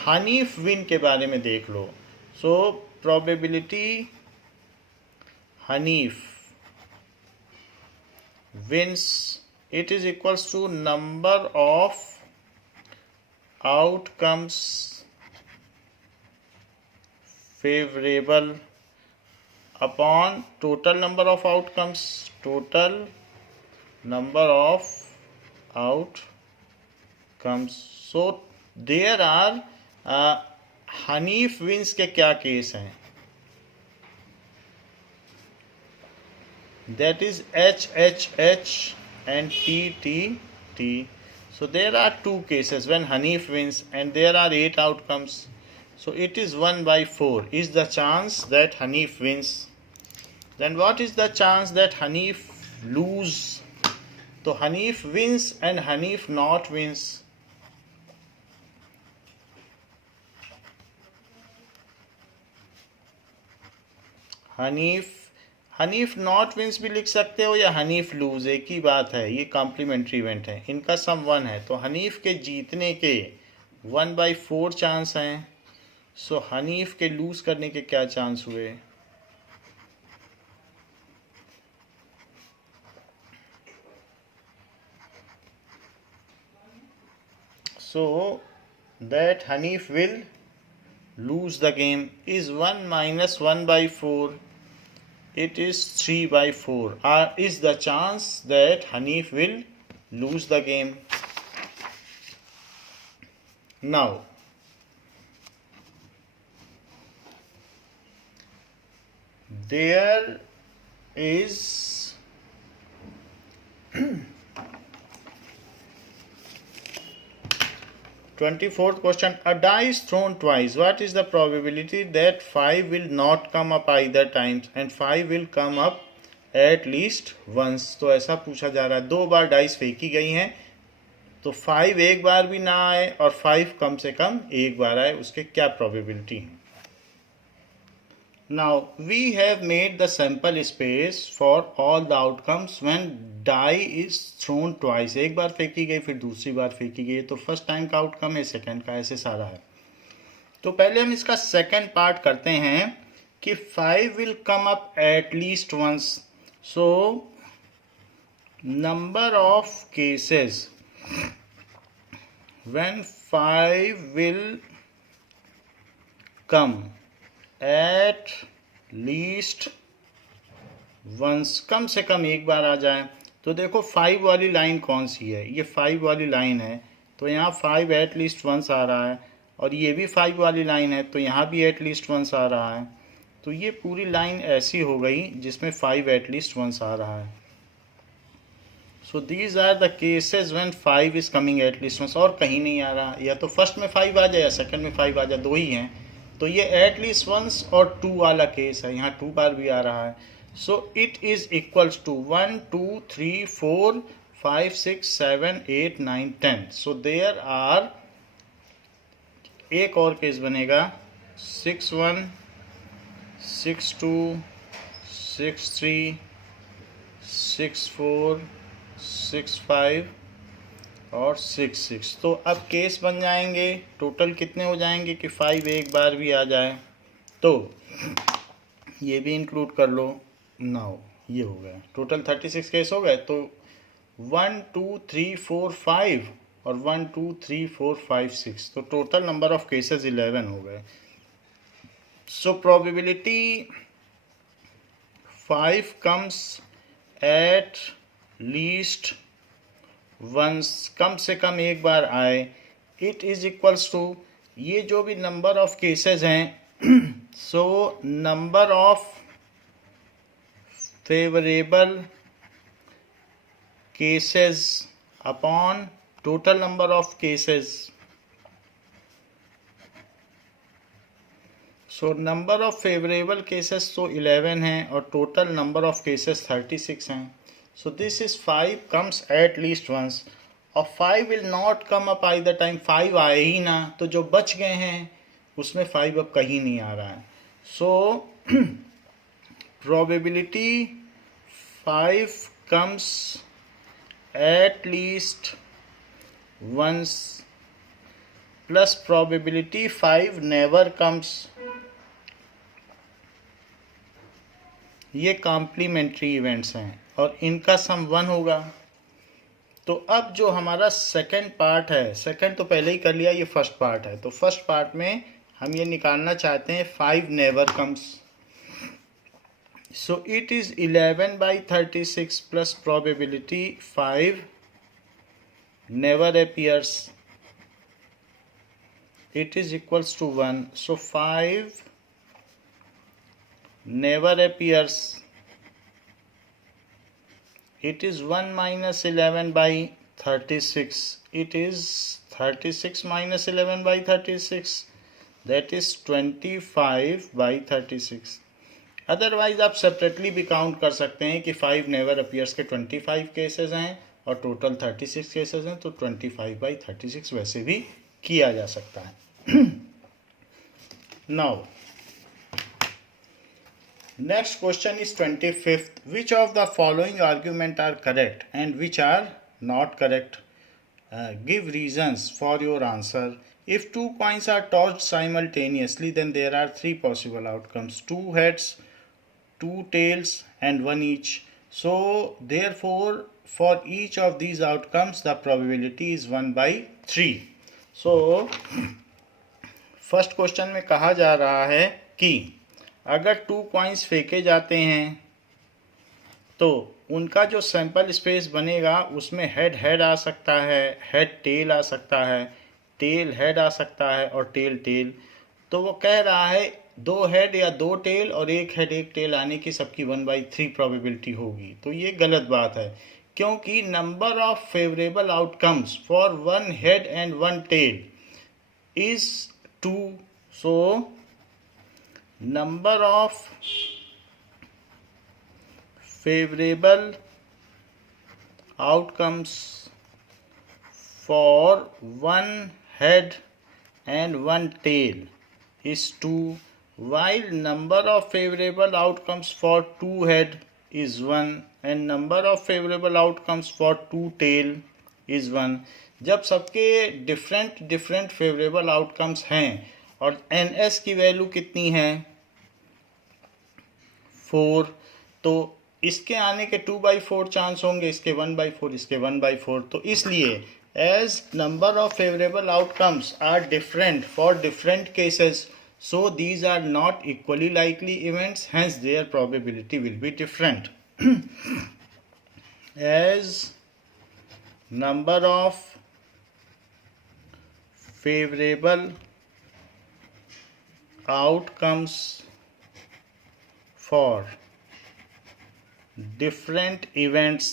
Hanif win के बारे में देख लो. So probability Hanif wins, it is equals to number of outcomes favorable upon total number of outcomes. Total number of outcomes. So there are Hanif wins के क्या case हैं? That is H H H and T T T. So there are 2 cases when Hanif wins and there are 8 outcomes. So it is 1/4 is the chance that Hanif wins. Then what is the chance that Hanif lose? So Hanif wins and Hanif not wins. Hanif not wins भी लिख सकते हो या Hanif loose, एक ही बात है. ये complementary event है, इनका सम 1 है. तो हनीफ के जीतने के 1/4 चांस हैं. सो हनीफ के लूज करने के क्या चांस हुए? So that Hanif will lose the game is 1 minus 1/4. It is 3/4. Is the chance that Hanif will lose the game. Now there is 24th question. A dice thrown twice. What is the probability that 5 will not come up either times and 5 will come up at least once? तो ऐसा पूछा जा रहा है, 2 बार dice फेंकी गई हैं तो 5 एक बार भी ना आए और 5 कम से कम एक बार आए, उसके क्या प्रोबेबिलिटी है। Now we have made the sample space for all the outcomes when die is thrown twice. एक बार फेंकी गई फिर दूसरी बार फेंकी गई, तो फर्स्ट टाइम का आउटकम है, सेकंड का, ऐसे सारा है। तो पहले हम इसका सेकंड पार्ट करते हैं कि 5 will come up at least once. So number of cases when 5 will come at least once, कम से कम एक बार आ जाए। तो देखो 5 वाली लाइन कौन सी है, ये 5 वाली लाइन है, तो यहाँ 5 एट लीस्ट वंस आ रहा है, और ये भी 5 वाली लाइन है, तो यहाँ भी एट लीस्ट वंस आ रहा है। तो ये पूरी लाइन ऐसी हो गई जिसमें 5 एट लीस्ट वंस आ रहा है। So these are the cases when 5 is coming at least once, और कहीं नहीं आ रहा, या तो फर्स्ट में 5 आ जाए या सेकंड में 5 आ जाए, दो ही हैं। तो ये एट लीस्ट वंस और 2 वाला केस है, यहाँ 2 बार भी आ रहा है। So it is equals to 1 2 3 4 5 6 7 8 9 10। So there are, एक और केस बनेगा 6 1 6 2 6 3 6 4 6 5 और 6 6। तो अब केस बन जाएंगे, टोटल कितने हो जाएंगे कि 5 एक बार भी आ जाए, तो ये भी इंक्लूड कर लो। नाउ ये हो गया टोटल 36 केस हो गए। तो 1 2 3 4 5 और 1 2 3 4 5 6, तो टोटल नंबर ऑफ केसेस 11 हो गए। So probability 5 comes at least once, कम से कम एक बार आए, इट इज इक्वल्स टू, ये जो भी नंबर ऑफ केसेस हैं, so number of favourable cases upon total number of cases. So number of favourable cases तो 11 हैं और टोटल नंबर ऑफ केसेस 36 हैं। So this is 5 comes at least once, और 5 will not come up either time, 5 आए ही ना, तो जो बच गए हैं उसमें 5 अब कहीं नहीं आ रहा है। So probability 5 comes at least once plus probability 5 never comes, ये कॉम्प्लीमेंट्री इवेंट्स हैं और इनका सम 1 होगा। तो अब जो हमारा सेकंड पार्ट है, सेकंड तो पहले ही कर लिया, ये फर्स्ट पार्ट है। तो फर्स्ट पार्ट में हम ये निकालना चाहते हैं 5 never comes. So it is 11/36 plus probability 5 never appears, it is equals to 1। So 5 never appears, it is 1 minus 11/36, it is 36 minus 11/36, that is 25/36। Otherwise आप सेपरेटली भी काउंट कर सकते हैं कि 5 नेवर अपीयर्स के 25 केसेस हैं और टोटल 36 केसेस हैं, तो 25/36 वैसे भी किया जा सकता है। Now next question is 25th. Which of the following argument are correct and which are not correct? Give reasons for your answer. If two coins are tossed simultaneously, then there are 3 possible outcomes: 2 heads, 2 tails and 1 each. So therefore for each of these outcomes the probability is 1/3. So first question में कहा जा रहा है कि अगर 2 coins फेंके जाते हैं तो उनका जो सैंपल स्पेस बनेगा उसमें हेड हेड आ सकता है, हेड टेल आ सकता है, टेल हेड आ सकता है और टेल टेल। तो वो कह रहा है 2 हेड या 2 टेल और 1 हेड 1 टेल आने की सबकी 1/3 प्रोबेबिलिटी होगी। तो ये गलत बात है, क्योंकि number of favourable outcomes for 1 head and 1 tail is 2। So number of favorable outcomes for one head and one tail is 2, while number of favorable outcomes for 2 head is 1 and number of favorable outcomes for 2 tail is 1। जब सबके different favourable outcomes हैं और NS की value कितनी है 4, तो इसके आने के 2/4 चांस होंगे, इसके 1/4, इसके 1/4। तो इसलिए as number of favourable outcomes are different for different cases, so these are not equally likely events, hence their probability will be different। as number of favorable outcomes for different events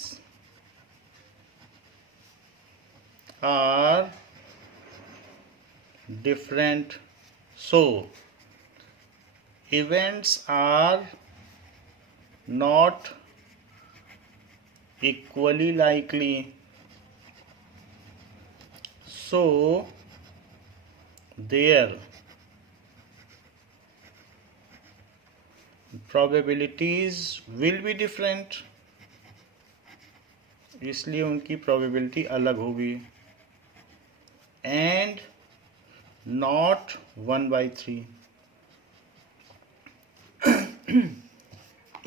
are different, so events are not equally likely, so their probabilities will be different, इसलिए उनकी probability अलग होगी, and not 1/3।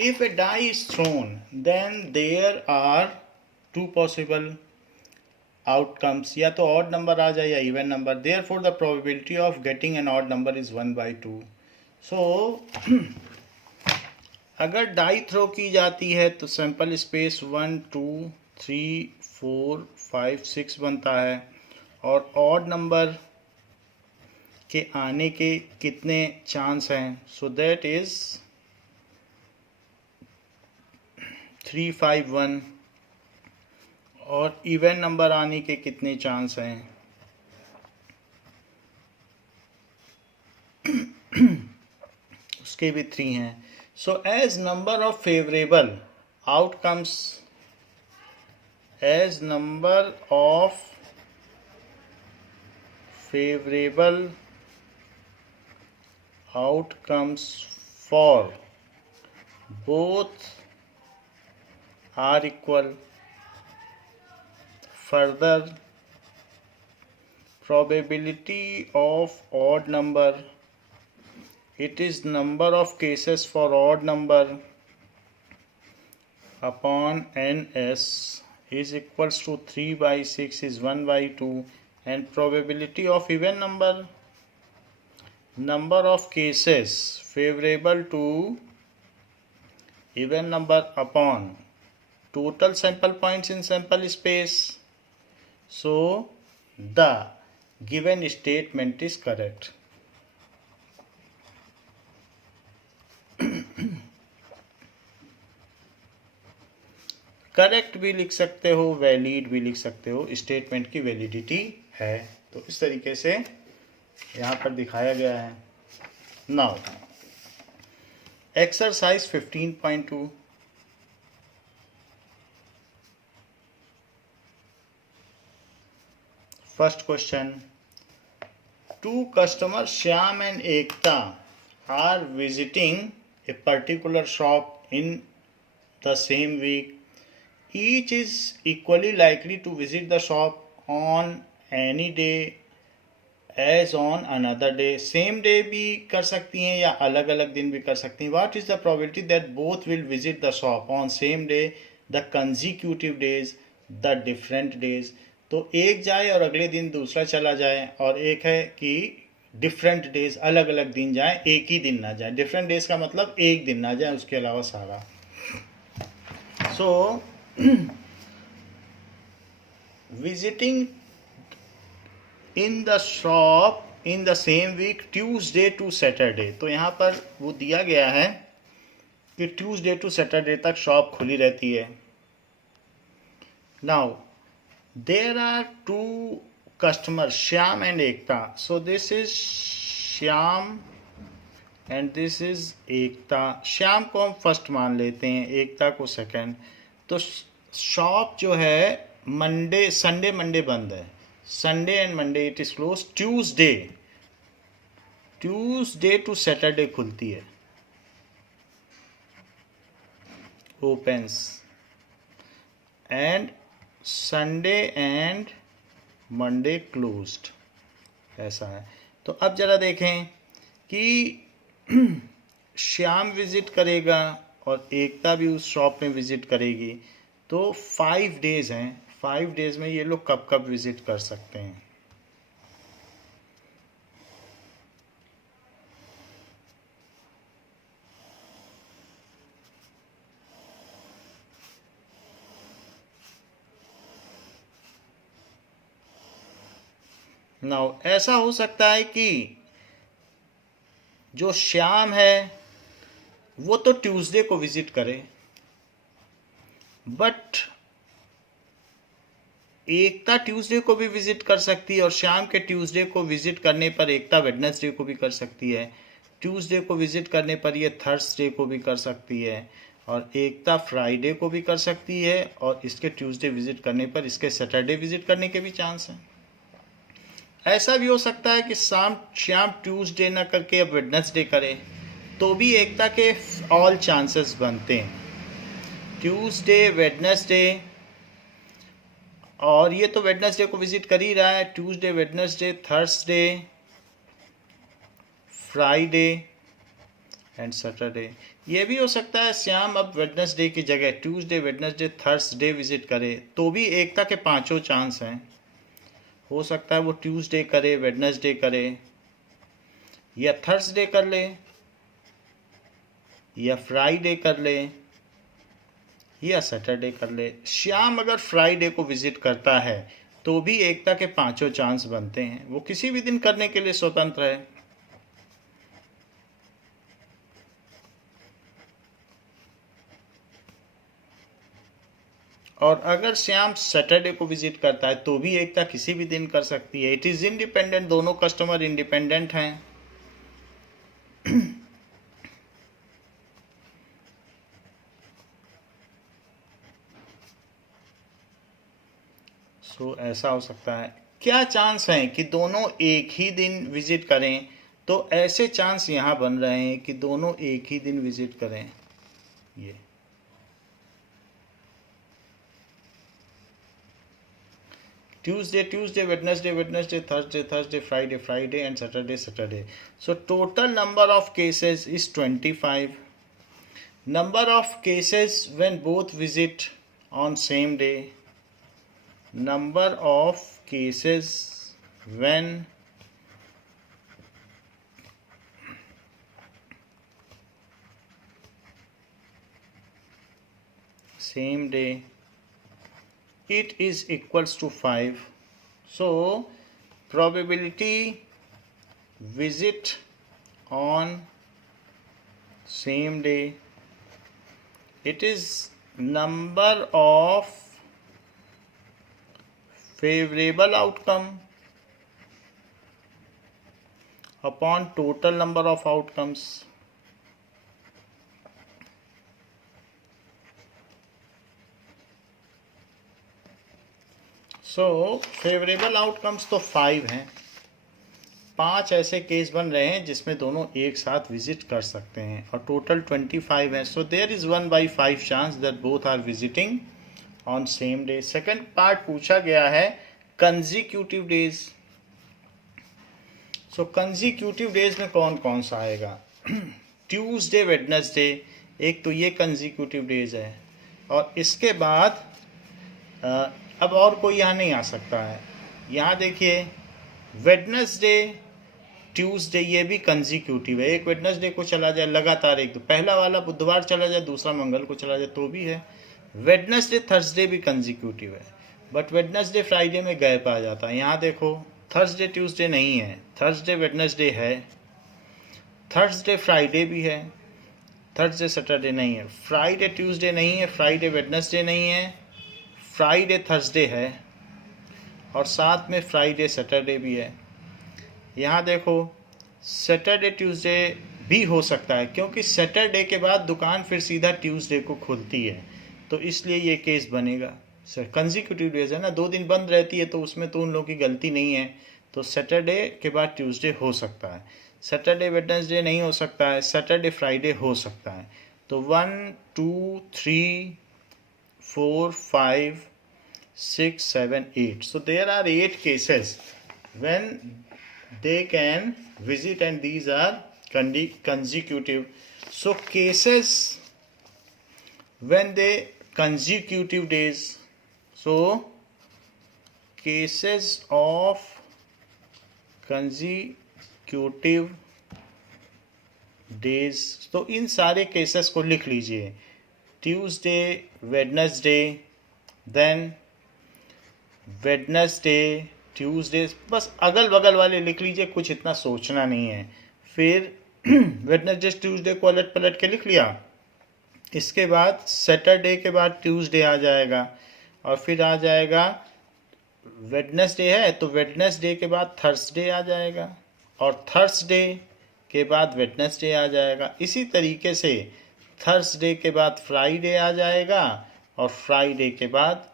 If a die is thrown, then there are 2 possible outcomes, या तो odd number आ जाए या even number, therefore the probability of getting an odd number is 1/2। so अगर die throw की जाती है तो सैंपल स्पेस 1 2 3 4 5 6 बनता है और ऑड नंबर के आने के कितने चांस हैं, सो दैट इज 3 5 1, और इवन नंबर आने के कितने चांस हैं, उसके भी 3 हैं। So as number of favourable outcomes, as number of favorable outcomes for both are equal, further probability of odd number, it is number of cases for odd number upon NS is equals to 3/6 is 1/2, and probability of even number of cases favorable to even number upon total sample points in sample space, so the given statement is correct। Correct भी लिख सकते हो, valid भी लिख सकते हो, statement की validity है। तो इस तरीके से यहाँ पर दिखाया गया है। Now exercise 15.2, first question, 2 customers Shyam and Ekta are visiting a particular shop in the same week, each is equally likely to visit the shop on any day as on another day। Same day भी कर सकती हैं या अलग अलग दिन भी कर सकती हैं। What is the probability that both will visit the shop on same day, the consecutive days, the different days। तो एक जाए और अगले दिन दूसरा चला जाए, और एक है कि डिफरेंट डेज, अलग अलग दिन जाए, एक ही दिन ना जाए। डिफरेंट डेज का मतलब एक दिन ना जाए, उसके अलावा सारा। सो visiting in the shop in the same week Tuesday to Saturday, तो यहाँ पर वो दिया गया है कि Tuesday to Saturday तक शॉप खुली रहती है। Now there are 2 customers Shyam and Ekta, so this is Shyam and this is Ekta. Shyam को हम फर्स्ट मान लेते हैं, एकता को सेकंड। तो शॉप जो है संडे मंडे बंद है, Sunday and Monday it is close, Tuesday to Saturday खुलती है, opens, and Sunday and Monday closed, ऐसा है। तो अब जरा देखें कि श्याम विजिट करेगा और एकता भी उस शॉप में विजिट करेगी, तो 5 डेज हैं, 5 डेज में ये लोग कब कब विजिट कर सकते हैं। नाउ ऐसा हो सकता है कि जो श्याम है वो तो ट्यूसडे को विजिट करे, बट एकता ट्यूसडे को भी विजिट कर सकती है, और शाम के ट्यूसडे को विजिट करने पर एकता वेडनेसडे को भी कर सकती है, ट्यूसडे को विजिट करने पर ये थर्सडे को भी कर सकती है, और एकता फ्राइडे को भी कर सकती है, और इसके ट्यूसडे विजिट करने पर इसके सैटरडे विजिट करने के भी चांस हैं। ऐसा भी हो सकता है कि श्याम ट्यूसडे ना करके अब वेडनेसडे करे, तो भी एकता के ऑल चांसेस बनते हैं, ट्यूसडे वेडनेसडे, और ये तो वेडनेसडे को विजिट कर ही रहा है, Tuesday Wednesday Thursday Friday and Saturday. ये भी हो सकता है श्याम अब वेडनेसडे की जगह ट्यूसडे वेडनेसडे थर्सडे विजिट करे, तो भी एकता के 5 चांस हैं। हो सकता है वो ट्यूसडे करे, वेडनेसडे करे, या थर्सडे कर ले, या फ्राइडे कर ले, या सैटरडे कर ले। श्याम अगर फ्राइडे को विजिट करता है तो भी एकता के 5 चांस बनते हैं, वो किसी भी दिन करने के लिए स्वतंत्र है। और अगर श्याम सैटरडे को विजिट करता है तो भी एकता किसी भी दिन कर सकती है। इट इज इंडिपेंडेंट, दोनों कस्टमर इंडिपेंडेंट हैं। सो ऐसा हो सकता है। क्या चांस है कि दोनों एक ही दिन विजिट करें, तो ऐसे चांस यहाँ बन रहे हैं कि दोनों एक ही दिन विजिट करें। ये Tuesday, Wednesday, Thursday, Friday, and Saturday. So total number of cases is 25. Number of cases when both visit on same day. Number of cases when same day, it is equals to 5. So probability visit on same day, it is number of favorable outcome upon total number of outcomes. So favourable outcomes तो 5 हैं, 5 ऐसे case बन रहे हैं जिसमें दोनों एक साथ विजिट कर सकते हैं, और टोटल 25 है। So there is 1/5 chance that both are visiting on same day. Second part पूछा गया है कंजिक्यूटिव डेज। सो कंजिक्यूटिव डेज में कौन कौन सा आएगा? ट्यूसडे वेडनेसडे, एक तो ये कंजिक्यूटिव डेज है, और इसके बाद अब और कोई यहाँ नहीं आ सकता है। यहाँ देखिए वेडनेसडे ट्यूसडे, ये भी कंजिक्यूटिव है, एक वेडनेसडे को चला जाए लगातार, एक तो पहला वाला बुधवार चला जाए, दूसरा मंगल को चला जाए तो भी है। वेडनेसडे थर्सडे भी कंजिक्यूटिव है, बट वेडनेसडे फ्राइडे में गैप आ जाता है। यहाँ देखो थर्सडे ट्यूसडे नहीं है, थर्सडे वेडनेसडे है, थर्सडे फ्राइडे भी है, थर्सडे सैटरडे नहीं है, फ्राइडे ट्यूसडे नहीं है, फ्राइडे वेडनेसडे नहीं है, फ्राइडे थर्सडे है, और साथ में फ्राइडे सैटरडे भी है। यहाँ देखो सैटरडे ट्यूसडे भी हो सकता है, क्योंकि सैटरडे के बाद दुकान फिर सीधा ट्यूसडे को खुलती है, तो इसलिए ये केस बनेगा। सर कंजिक्यूटिव डेज है ना, 2 दिन बंद रहती है तो उसमें तो उन लोगों की गलती नहीं है, तो सैटरडे के बाद ट्यूसडे हो सकता है, सैटरडे वेडनेसडे नहीं हो सकता है, सैटरडे फ्राइडे हो सकता है। तो 1 2 3 4 5 6 7 8, so there are 8 cases when they can visit and these are consecutive. So cases when they consecutive days, so cases of consecutive days, तो इन सारे केसेस को लिख लीजिए, Tuesday, Wednesday, then Wednesday, Tuesday, बस अगल बगल वाले लिख लीजिए, कुछ इतना सोचना नहीं है। फिर वेडनेसडे ट्यूसडे को अलट पलट के लिख लिया, इसके बाद सैटरडे के बाद ट्यूसडे आ जाएगा, और फिर आ जाएगा वेडनेसडे है तो वेडनेसडे के बाद थर्सडे आ जाएगा, और थर्सडे के बाद वेडनेसडे आ जाएगा। इसी तरीके से थर्सडे के बाद फ्राइडे आ जाएगा, और फ्राइडे के बाद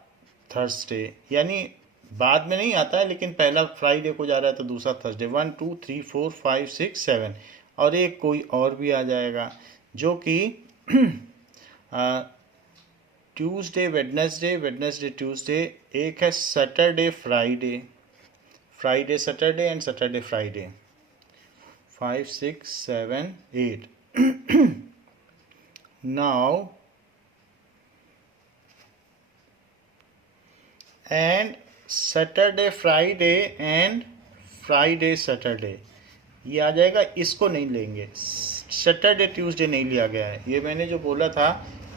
थर्सडे, यानी बाद में नहीं आता है लेकिन पहला फ्राइडे को जा रहा है तो दूसरा थर्सडे। 1 2 3 4 5 6 7, और एक कोई और भी आ जाएगा जो कि ट्यूसडे वेडनेसडे, वेडनेसडे ट्यूसडे, एक है Saturday Friday, Friday Saturday and Saturday Friday. 5 6 7 8 now and Saturday Friday and Friday Saturday, ये आ जाएगा, इसको नहीं लेंगे, सैटरडे ट्यूसडे नहीं लिया गया है। ये मैंने जो बोला था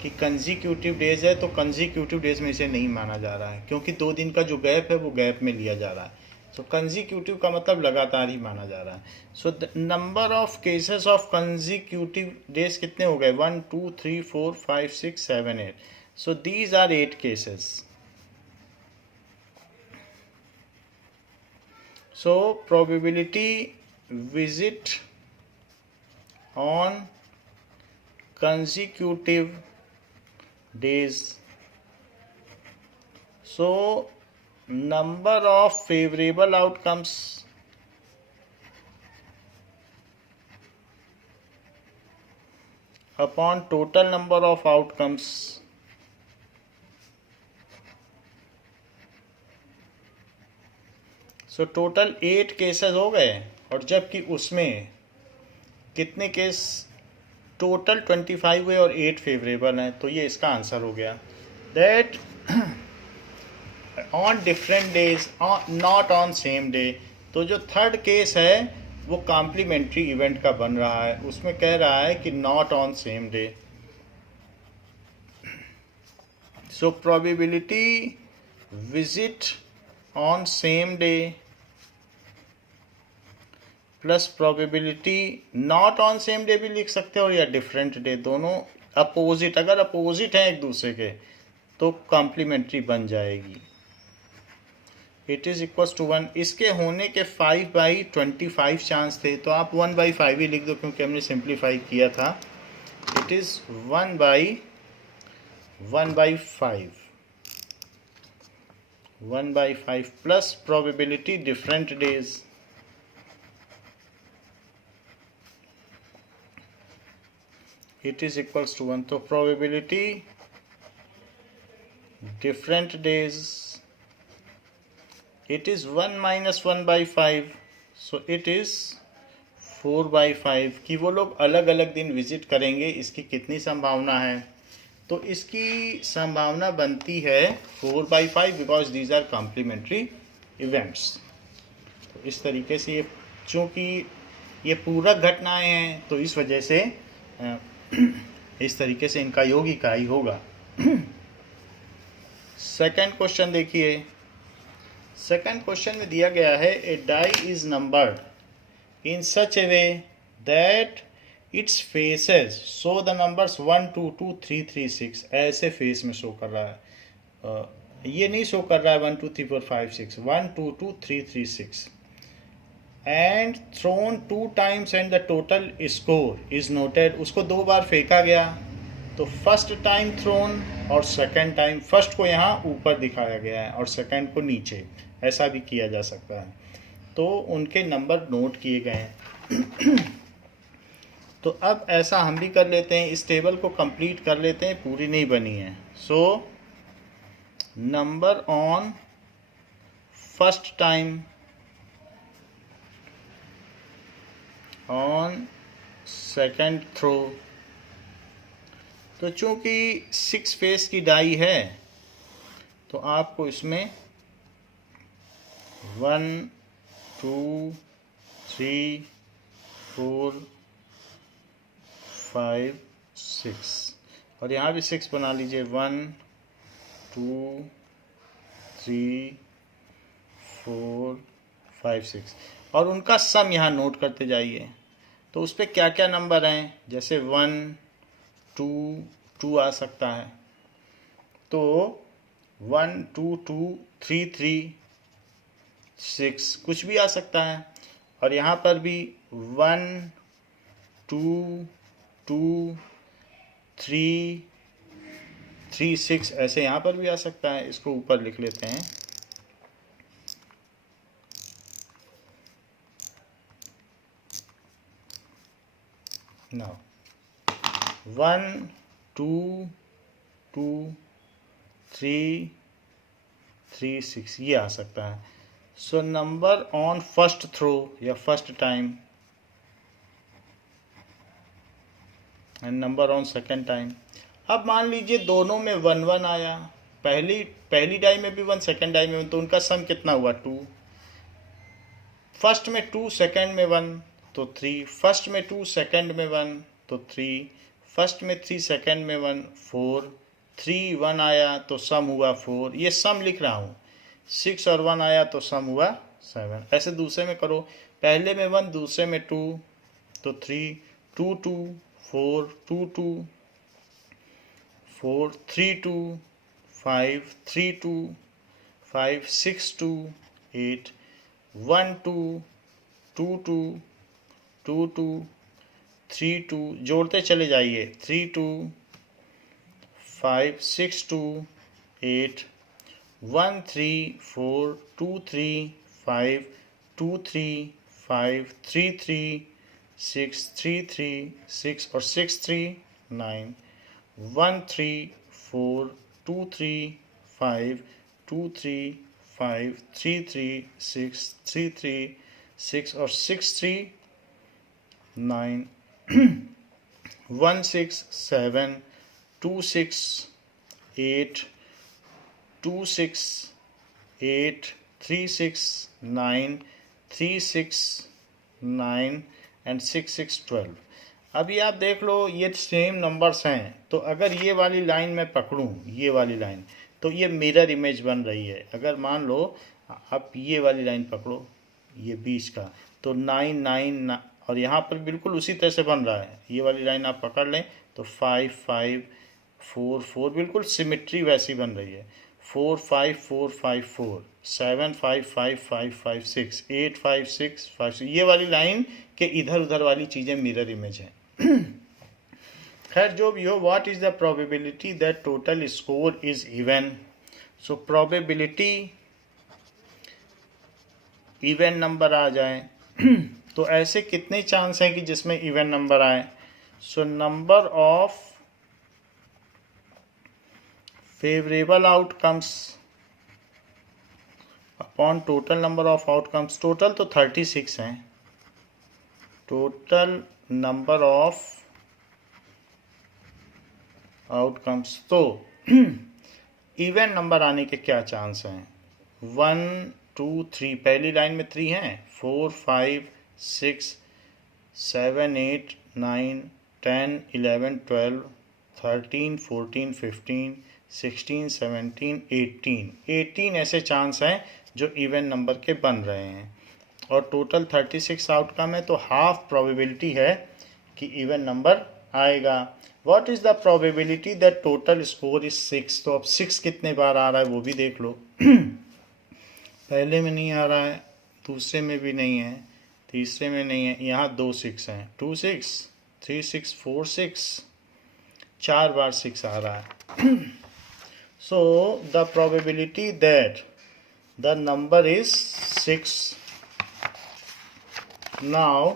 कि कंजिक्यूटिव डेज है तो कंजिक्यूटिव डेज में इसे नहीं माना जा रहा है, क्योंकि 2 दिन का जो गैप है वो गैप में लिया जा रहा है। सो कंजिक्यूटिव का मतलब लगातार ही माना जा रहा है। So the number of cases of consecutive days कितने हो गए? 1 2 3 4 5 6 7 8। So these are 8 cases. So probability visit on consecutive days. So number of favorable outcomes upon total number of outcomes so total 8 cases हो गए, और जबकि उसमें कितने case total 25 हुए और 8 फेवरेबल हैं, तो ये इसका आंसर हो गया। That on different days not on same day. तो जो थर्ड केस है वो कॉम्प्लीमेंट्री इवेंट का बन रहा है, उसमें कह रहा है कि not on same day. So probability visit on same day plus probability not on same day भी लिख सकते हो, या डिफरेंट डे, दोनों अपोजिट, अगर अपोजिट है एक दूसरे के तो कॉम्प्लीमेंट्री बन जाएगी। It is equal to 1। इसके होने के 5/25 चांस थे, तो आप 1/5 ही लिख दो क्योंकि हमने सिंप्लीफाई किया था। It is 1/5 1/5 plus probability different days, it is equals to 1। तो probability different days, it is 1 - 1/5, so it is 4/5 कि वो लोग अलग अलग दिन विजिट करेंगे। इसकी कितनी संभावना है? तो इसकी संभावना बनती है 4/5 because these are complementary events. तो इस तरीके से ये, चूँकि ये पूरक घटनाएं हैं तो इस वजह से इस तरीके से इनका योग इकाई होगा। सेकंड क्वेश्चन देखिए। सेकंड क्वेश्चन में दिया गया है a die is numbered in such a way that its faces show the numbers 1 2 2 3 3 6। ऐसे फेस में शो कर रहा है, ये नहीं शो कर रहा है 1 2 3 4 5 6, 1 2 2 3 3 6 and thrown 2 times and the total score is noted. उसको 2 बार फेंका गया तो फर्स्ट टाइम थ्रोन और सेकंड टाइम, फर्स्ट को यहाँ ऊपर दिखाया गया है और सेकंड को नीचे, ऐसा भी किया जा सकता है। तो उनके नंबर नोट किए गए हैं। तो अब ऐसा हम भी कर लेते हैं, इस टेबल को कंप्लीट कर लेते हैं, पूरी नहीं बनी है। So number on first time on second throw. तो चूंकि 6 फेस की डाई है तो आपको इसमें 1 2 3 4 5 6 और यहाँ भी 6 बना लीजिए, 1 2 3 4 5 6 और उनका सम यहाँ नोट करते जाइए। तो उस पर क्या क्या नंबर हैं, जैसे 1 2 2 आ सकता है, तो 1 2 2 3 3 6 कुछ भी आ सकता है। और यहाँ पर भी 1 2 2 3 3 6 ऐसे यहाँ पर भी आ सकता है। इसको ऊपर लिख लेते हैं। नाउ 1 2 2 3 3 6 ये आ सकता है। So number on first throw या first time and number on second time. अब मान लीजिए दोनों में 1 1 आया, पहली डाई में भी 1, सेकेंड डाई में 1, तो उनका सम कितना हुआ 2। फर्स्ट में 2, सेकेंड में 1 तो 3, फर्स्ट में 2, सेकेंड में 1 तो 3, फर्स्ट में 3, सेकेंड में 1 4, 3 1 आया तो सम हुआ 4। ये सम लिख रहा हूँ। 6 और 1 आया तो सम हुआ 7। ऐसे दूसरे में करो, पहले में 1, दूसरे में 2 तो 3 2 2 4 2 2 4 3 2 5 3 2 5 6 2 8 1 2 2 2 2 2 3 2 जोड़ते चले जाइए, 3 2 5 6 2 8 1 3 4 2 3 5 2 3 5 3 3 6 3 3 6 और 6 3 9 1 3 4 2 3 5 2 3 5 3 3 6 3 3 6 और 6 3 9 1 6 7 2 6 8 2 6 8 3 6 9 3 6 9 एंड 6 6 12। अभी आप देख लो ये सेम नंबर्स हैं, तो अगर ये वाली लाइन मैं पकड़ूं, ये वाली लाइन, तो ये मिरर इमेज बन रही है। अगर मान लो आप ये वाली लाइन पकड़ो, ये 20 का, तो 9 9 और यहाँ पर बिल्कुल उसी तरह से बन रहा है। ये वाली लाइन आप पकड़ लें तो 5 5 4 4 बिल्कुल सिमिट्री वैसी बन रही है। 4 5 4 5 4 7 5 5 5 5 6 8 5 6 5 6। ये वाली लाइन के इधर उधर वाली चीज़ें मिरर इमेज हैं। खैर जो भी हो, what is the probability that total score is even. So probability even number आ जाए तो ऐसे कितने चांस हैं कि जिसमें इवन नंबर आए। So number of favourable outcomes upon total number of outcomes. Total तो 36 हैं। टोटल नंबर ऑफ आउटकम्स, तो इवन नंबर आने के क्या चांस हैं। 1 2 3, पहली लाइन में 3 हैं, 4 5 6 7 8 9 10 11 12 13 14 15 16 17 18 ऐसे चांस हैं जो इवन नंबर के बन रहे हैं। और टोटल 36 आउटकम है, तो हाफ प्रोबेबिलिटी है कि इवन नंबर आएगा। What is the probability that total score is 6। तो अब 6 कितने बार आ रहा है वो भी देख लो। पहले में नहीं आ रहा है, दूसरे में भी नहीं है, तीसरे में नहीं है, यहाँ 2 6 हैं, 2 6 3 6 4 6, 4 बार 6 आ रहा है। So the probability that the number is 6 now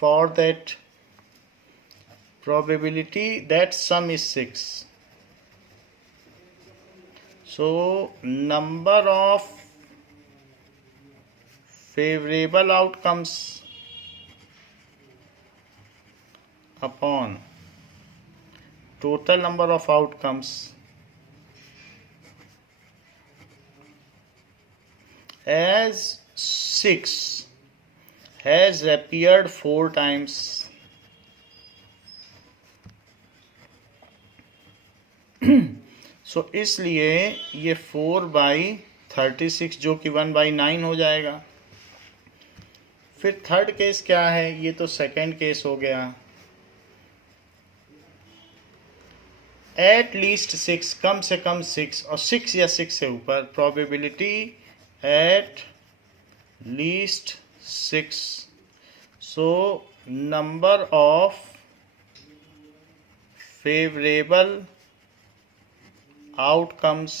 for that probability that sum is 6, so number of favorable outcomes upon total number of outcomes as 6 has appeared 4 times सो इसलिए ये 4/36 जो कि 1/9 हो जाएगा। फिर थर्ड केस क्या है, ये तो सेकंड केस हो गया। एट लीस्ट 6, कम से कम 6 और 6 या 6 से ऊपर, probability at least 6, so number of favourable outcomes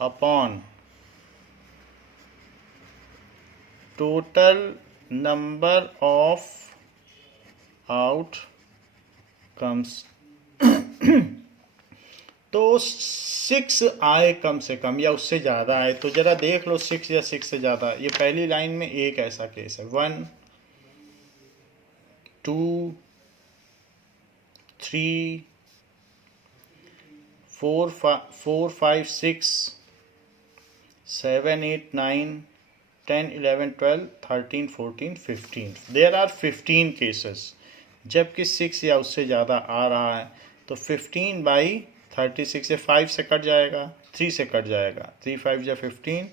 upon total number of outcomes तो 6 आए कम से कम या उससे ज़्यादा आए तो ज़रा देख लो 6 या 6 से ज़्यादा। ये पहली लाइन में एक ऐसा केस है, 1 2 3 4 5 6 7 8 9 10 11 12 13 14 15, देयर आर 15 केसेस। जबकि 6 या उससे ज़्यादा आ रहा है तो 15/36 से 5 से कट जाएगा, 3 से कट जाएगा, 3 5 या 15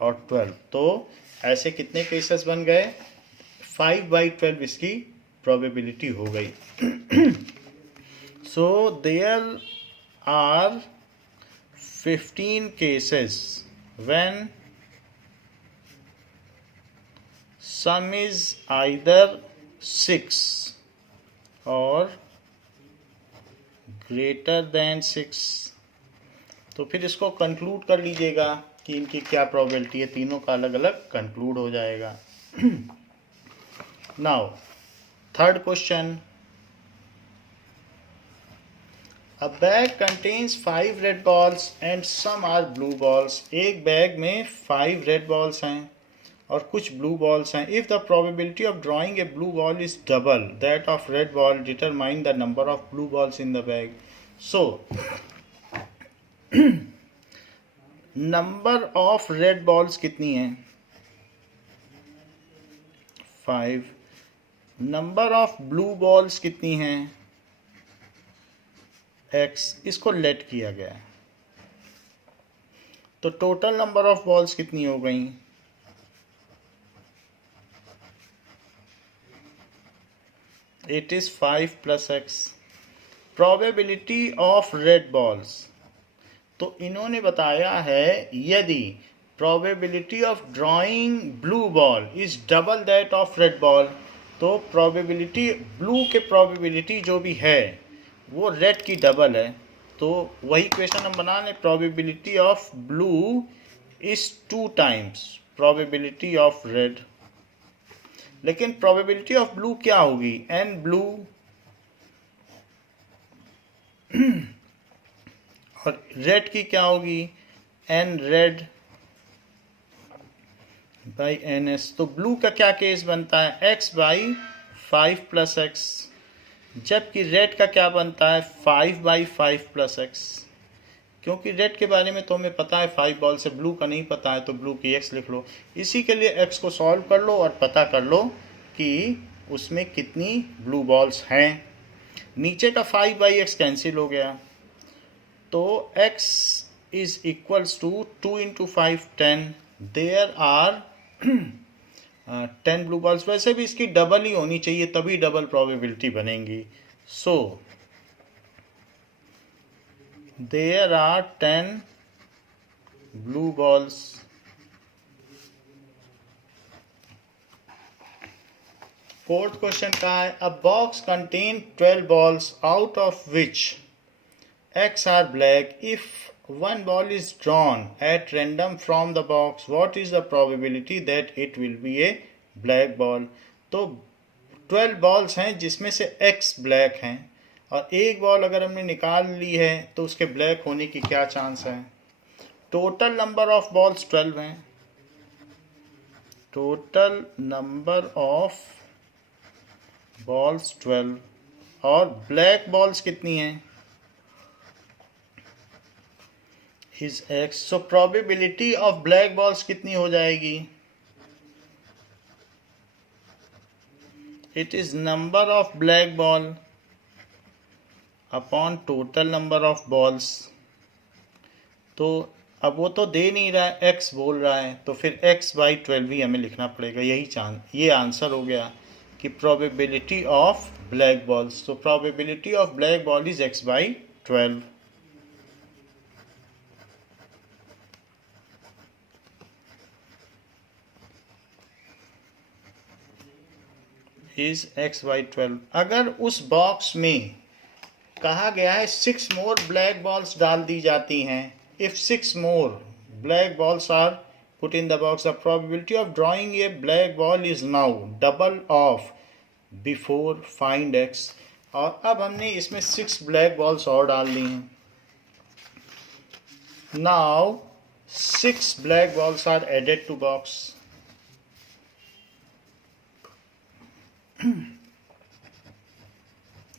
और 12, तो ऐसे कितने केसेस बन गए, 5/12 इसकी प्रोबेबिलिटी हो गई। So there are 15 cases when sum is either 6 or greater than 6। तो फिर इसको कंक्लूड कर लीजिएगा कि इनकी क्या प्रोबेबिलिटी है, तीनों का अलग अलग कंक्लूड हो जाएगा। Now third question, A bag contains 5 red balls and some are blue balls। एक बैग में 5 red balls हैं और कुछ blue balls हैं। If the probability of drawing a blue ball is double that of red ball, determine the number of blue balls in the bag। So number of red balls कितनी हैं, 5। number of blue balls कितनी हैं, x। इसको late किया गया है तो total number of balls कितनी हो गई, it is 5 + x। Probability of red balls, तो इन्होंने बताया है यदि probability of drawing blue ball is double that of red ball, तो प्रोबेबिलिटी ब्लू के प्रोबेबिलिटी जो भी है वो रेड की डबल है। तो वही क्वेश्चन हम बना लें, probability of blue is 2 times probability of red. लेकिन प्रोबेबिलिटी ऑफ ब्लू क्या होगी, एन ब्लू और रेड की क्या होगी, N red by N S. तो ब्लू का क्या केस बनता है, x/5 + x, जबकि रेड का क्या बनता है, 5/5 + x। क्योंकि रेड के बारे में तो हमें पता है 5 बॉल से, ब्लू का नहीं पता है, तो ब्लू की x लिख लो। इसी के लिए x को सॉल्व कर लो और पता कर लो कि उसमें कितनी ब्लू बॉल्स हैं। नीचे का 5/x कैंसिल हो गया तो x is equals to 2 × 5 10। There are 10 blue balls. वैसे भी इसकी डबल ही होनी चाहिए तभी डबल प्रोबेबिलिटी बनेगी। So there are 10 blue balls fourth question का है, a box contain 12 balls out of which X are black. If one ball is drawn at random from the box, what is the probability that it will be a black ball? तो 12 balls हैं जिसमें से X black हैं और एक ball अगर हमने निकाल ली है तो उसके ब्लैक होने की क्या चांस है? टोटल नंबर ऑफ बॉल्स 12 हैं. टोटल नंबर ऑफ बॉल्स 12 और ब्लैक बॉल्स कितनी हैं? Is X. So probability of black balls कितनी हो जाएगी? It is number of black ball upon total number of balls. तो अब वो तो दे नहीं रहा है, X बोल रहा है, तो फिर X/12 ही हमें लिखना पड़ेगा. ये आंसर हो गया कि प्रोबेबिलिटी ऑफ ब्लैक बॉल्स. तो probability of black ball is X/12. Is X/12. अगर उस बॉक्स में कहा गया है 6 मोर ब्लैक बॉल्स डाल दी जाती हैं, if 6 more black balls are put in the box, the probability of drawing a black ball is now double of before find X. और अब हमने इसमें 6 ब्लैक बॉल्स और डाल दी हैं. Now 6 black balls are added to box.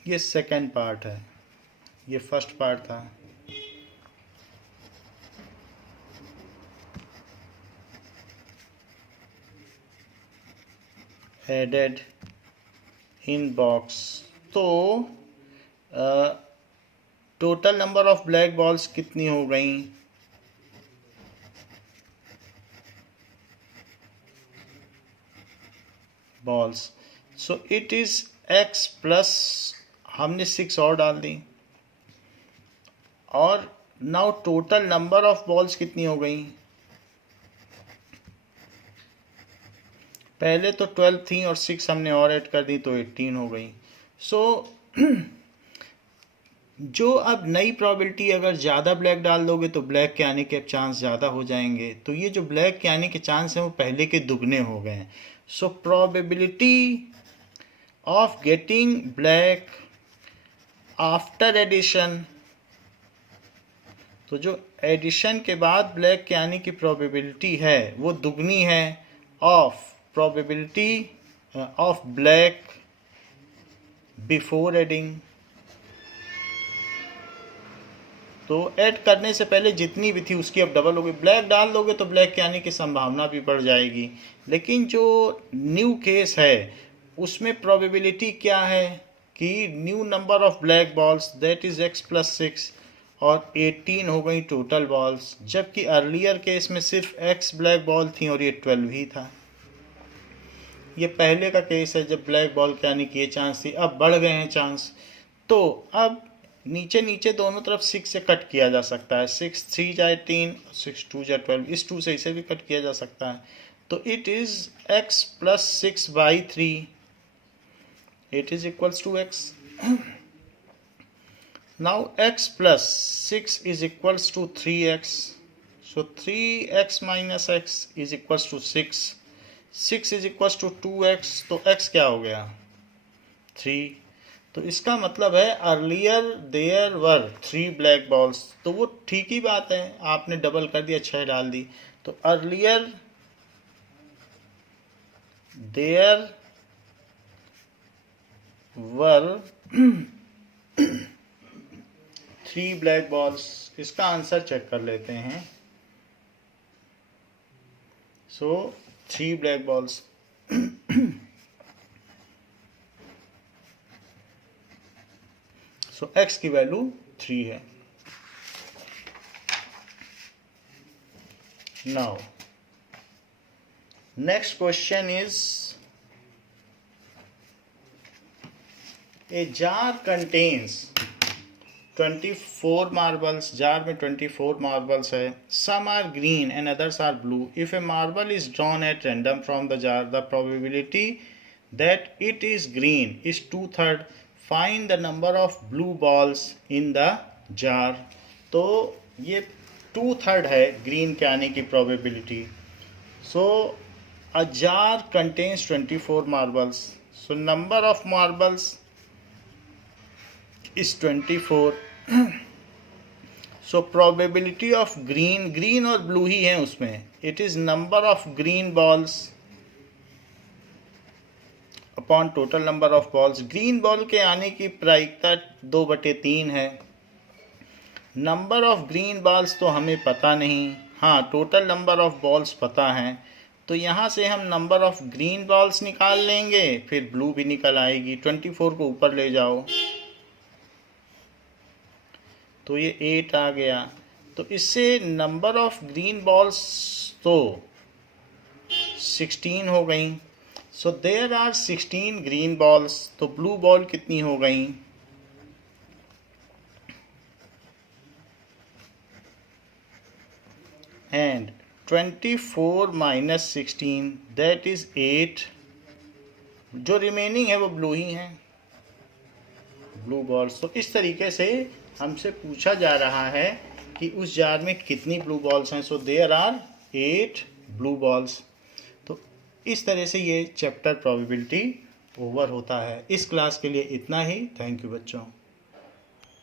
ये second part है, ये फर्स्ट पार्ट था. Added in box. तो total number of black balls कितनी हो गई? Balls. So it is X plus हमने 6 और डाल दी. और now total number of balls कितनी हो गई? पहले तो 12 थी और 6 हमने और ऐड कर दी तो 18 हो गई. सो जो अब नई प्रोबेबिलिटी, अगर ज़्यादा ब्लैक डाल दोगे तो ब्लैक के आने के चांस ज़्यादा हो जाएंगे. तो ये जो ब्लैक के आने के चांस हैं वो पहले के दुगने हो गए हैं. So probability of getting black after addition, तो जो एडिशन के बाद ब्लैक के आने की प्रोबेबिलिटी है वो दुगनी है of probability of black before adding. तो ऐड करने से पहले जितनी भी थी उसकी अब डबल हो गई. ब्लैक डाल दोगे तो ब्लैक के आने की संभावना भी बढ़ जाएगी. लेकिन जो न्यू केस है उसमें प्रोबेबिलिटी क्या है कि new number of black balls that is X+6 और 18 हो गई टोटल बॉल्स. जबकि अर्लियर केस में सिर्फ X ब्लैक बॉल थी और ये 12 ही था. ये पहले का केस है जब ब्लैक बॉल के आने की ये चांस थी, अब बढ़ गए हैं चांस. तो अब नीचे नीचे दोनों तरफ 6 से कट किया जा सकता है. 6 3 जाए 3, 6 2 जाए 12, इस 2 से इसे भी कट किया जा सकता है. तो it is X+6/3. It is equals to X. Now X+6 is equals to 3X. So 3X - X is equals to 6. 6 is equals to 2X. तो X क्या हो गया? 3. तो इसका मतलब है earlier there were 3 black balls. तो वो ठीक ही बात है, आपने डबल कर दिया, 6 डाल दी. तो earlier there were 3 black balls. इसका आंसर चेक कर लेते हैं. So 3 black balls. So X की वैल्यू 3 है. Now next question is a jar contains 24 marbles. Jar में 24 marbles है. Some are green and others are blue. If a marble is drawn at random from the jar, the probability that it is green is 2/3. Find the number of blue balls in the jar. तो ये 2/3 है green के आने की probability. So a jar contains 24 marbles. So number of marbles is 24. So probability of green और blue ही है उसमें. It is number of green balls upon total number of balls. Green ball के आने की प्रायिकता 2/3 है. नंबर ऑफ ग्रीन बॉल्स तो हमें पता नहीं. हाँ, टोटल नंबर ऑफ बॉल्स पता है. तो यहाँ से हम नंबर ऑफ ग्रीन बॉल्स निकाल लेंगे, फिर ब्लू भी निकल आएगी. 24 को ऊपर ले जाओ तो ये 8 आ गया. तो इससे नंबर ऑफ ग्रीन बॉल्स तो 16 हो गई. So there are 16 green balls. तो ब्लू बॉल कितनी हो गई? And 24 minus 16 that is 8. जो रिमेनिंग है वो ब्लू ही है, ब्लू बॉल्स. तो इस तरीके से हमसे पूछा जा रहा है कि उस जार में कितनी ब्लू बॉल्स हैं. So there are 8 blue balls. तो इस तरह से ये चैप्टर प्रोबेबिलिटी ओवर होता है. इस क्लास के लिए इतना ही. थैंक यू बच्चों.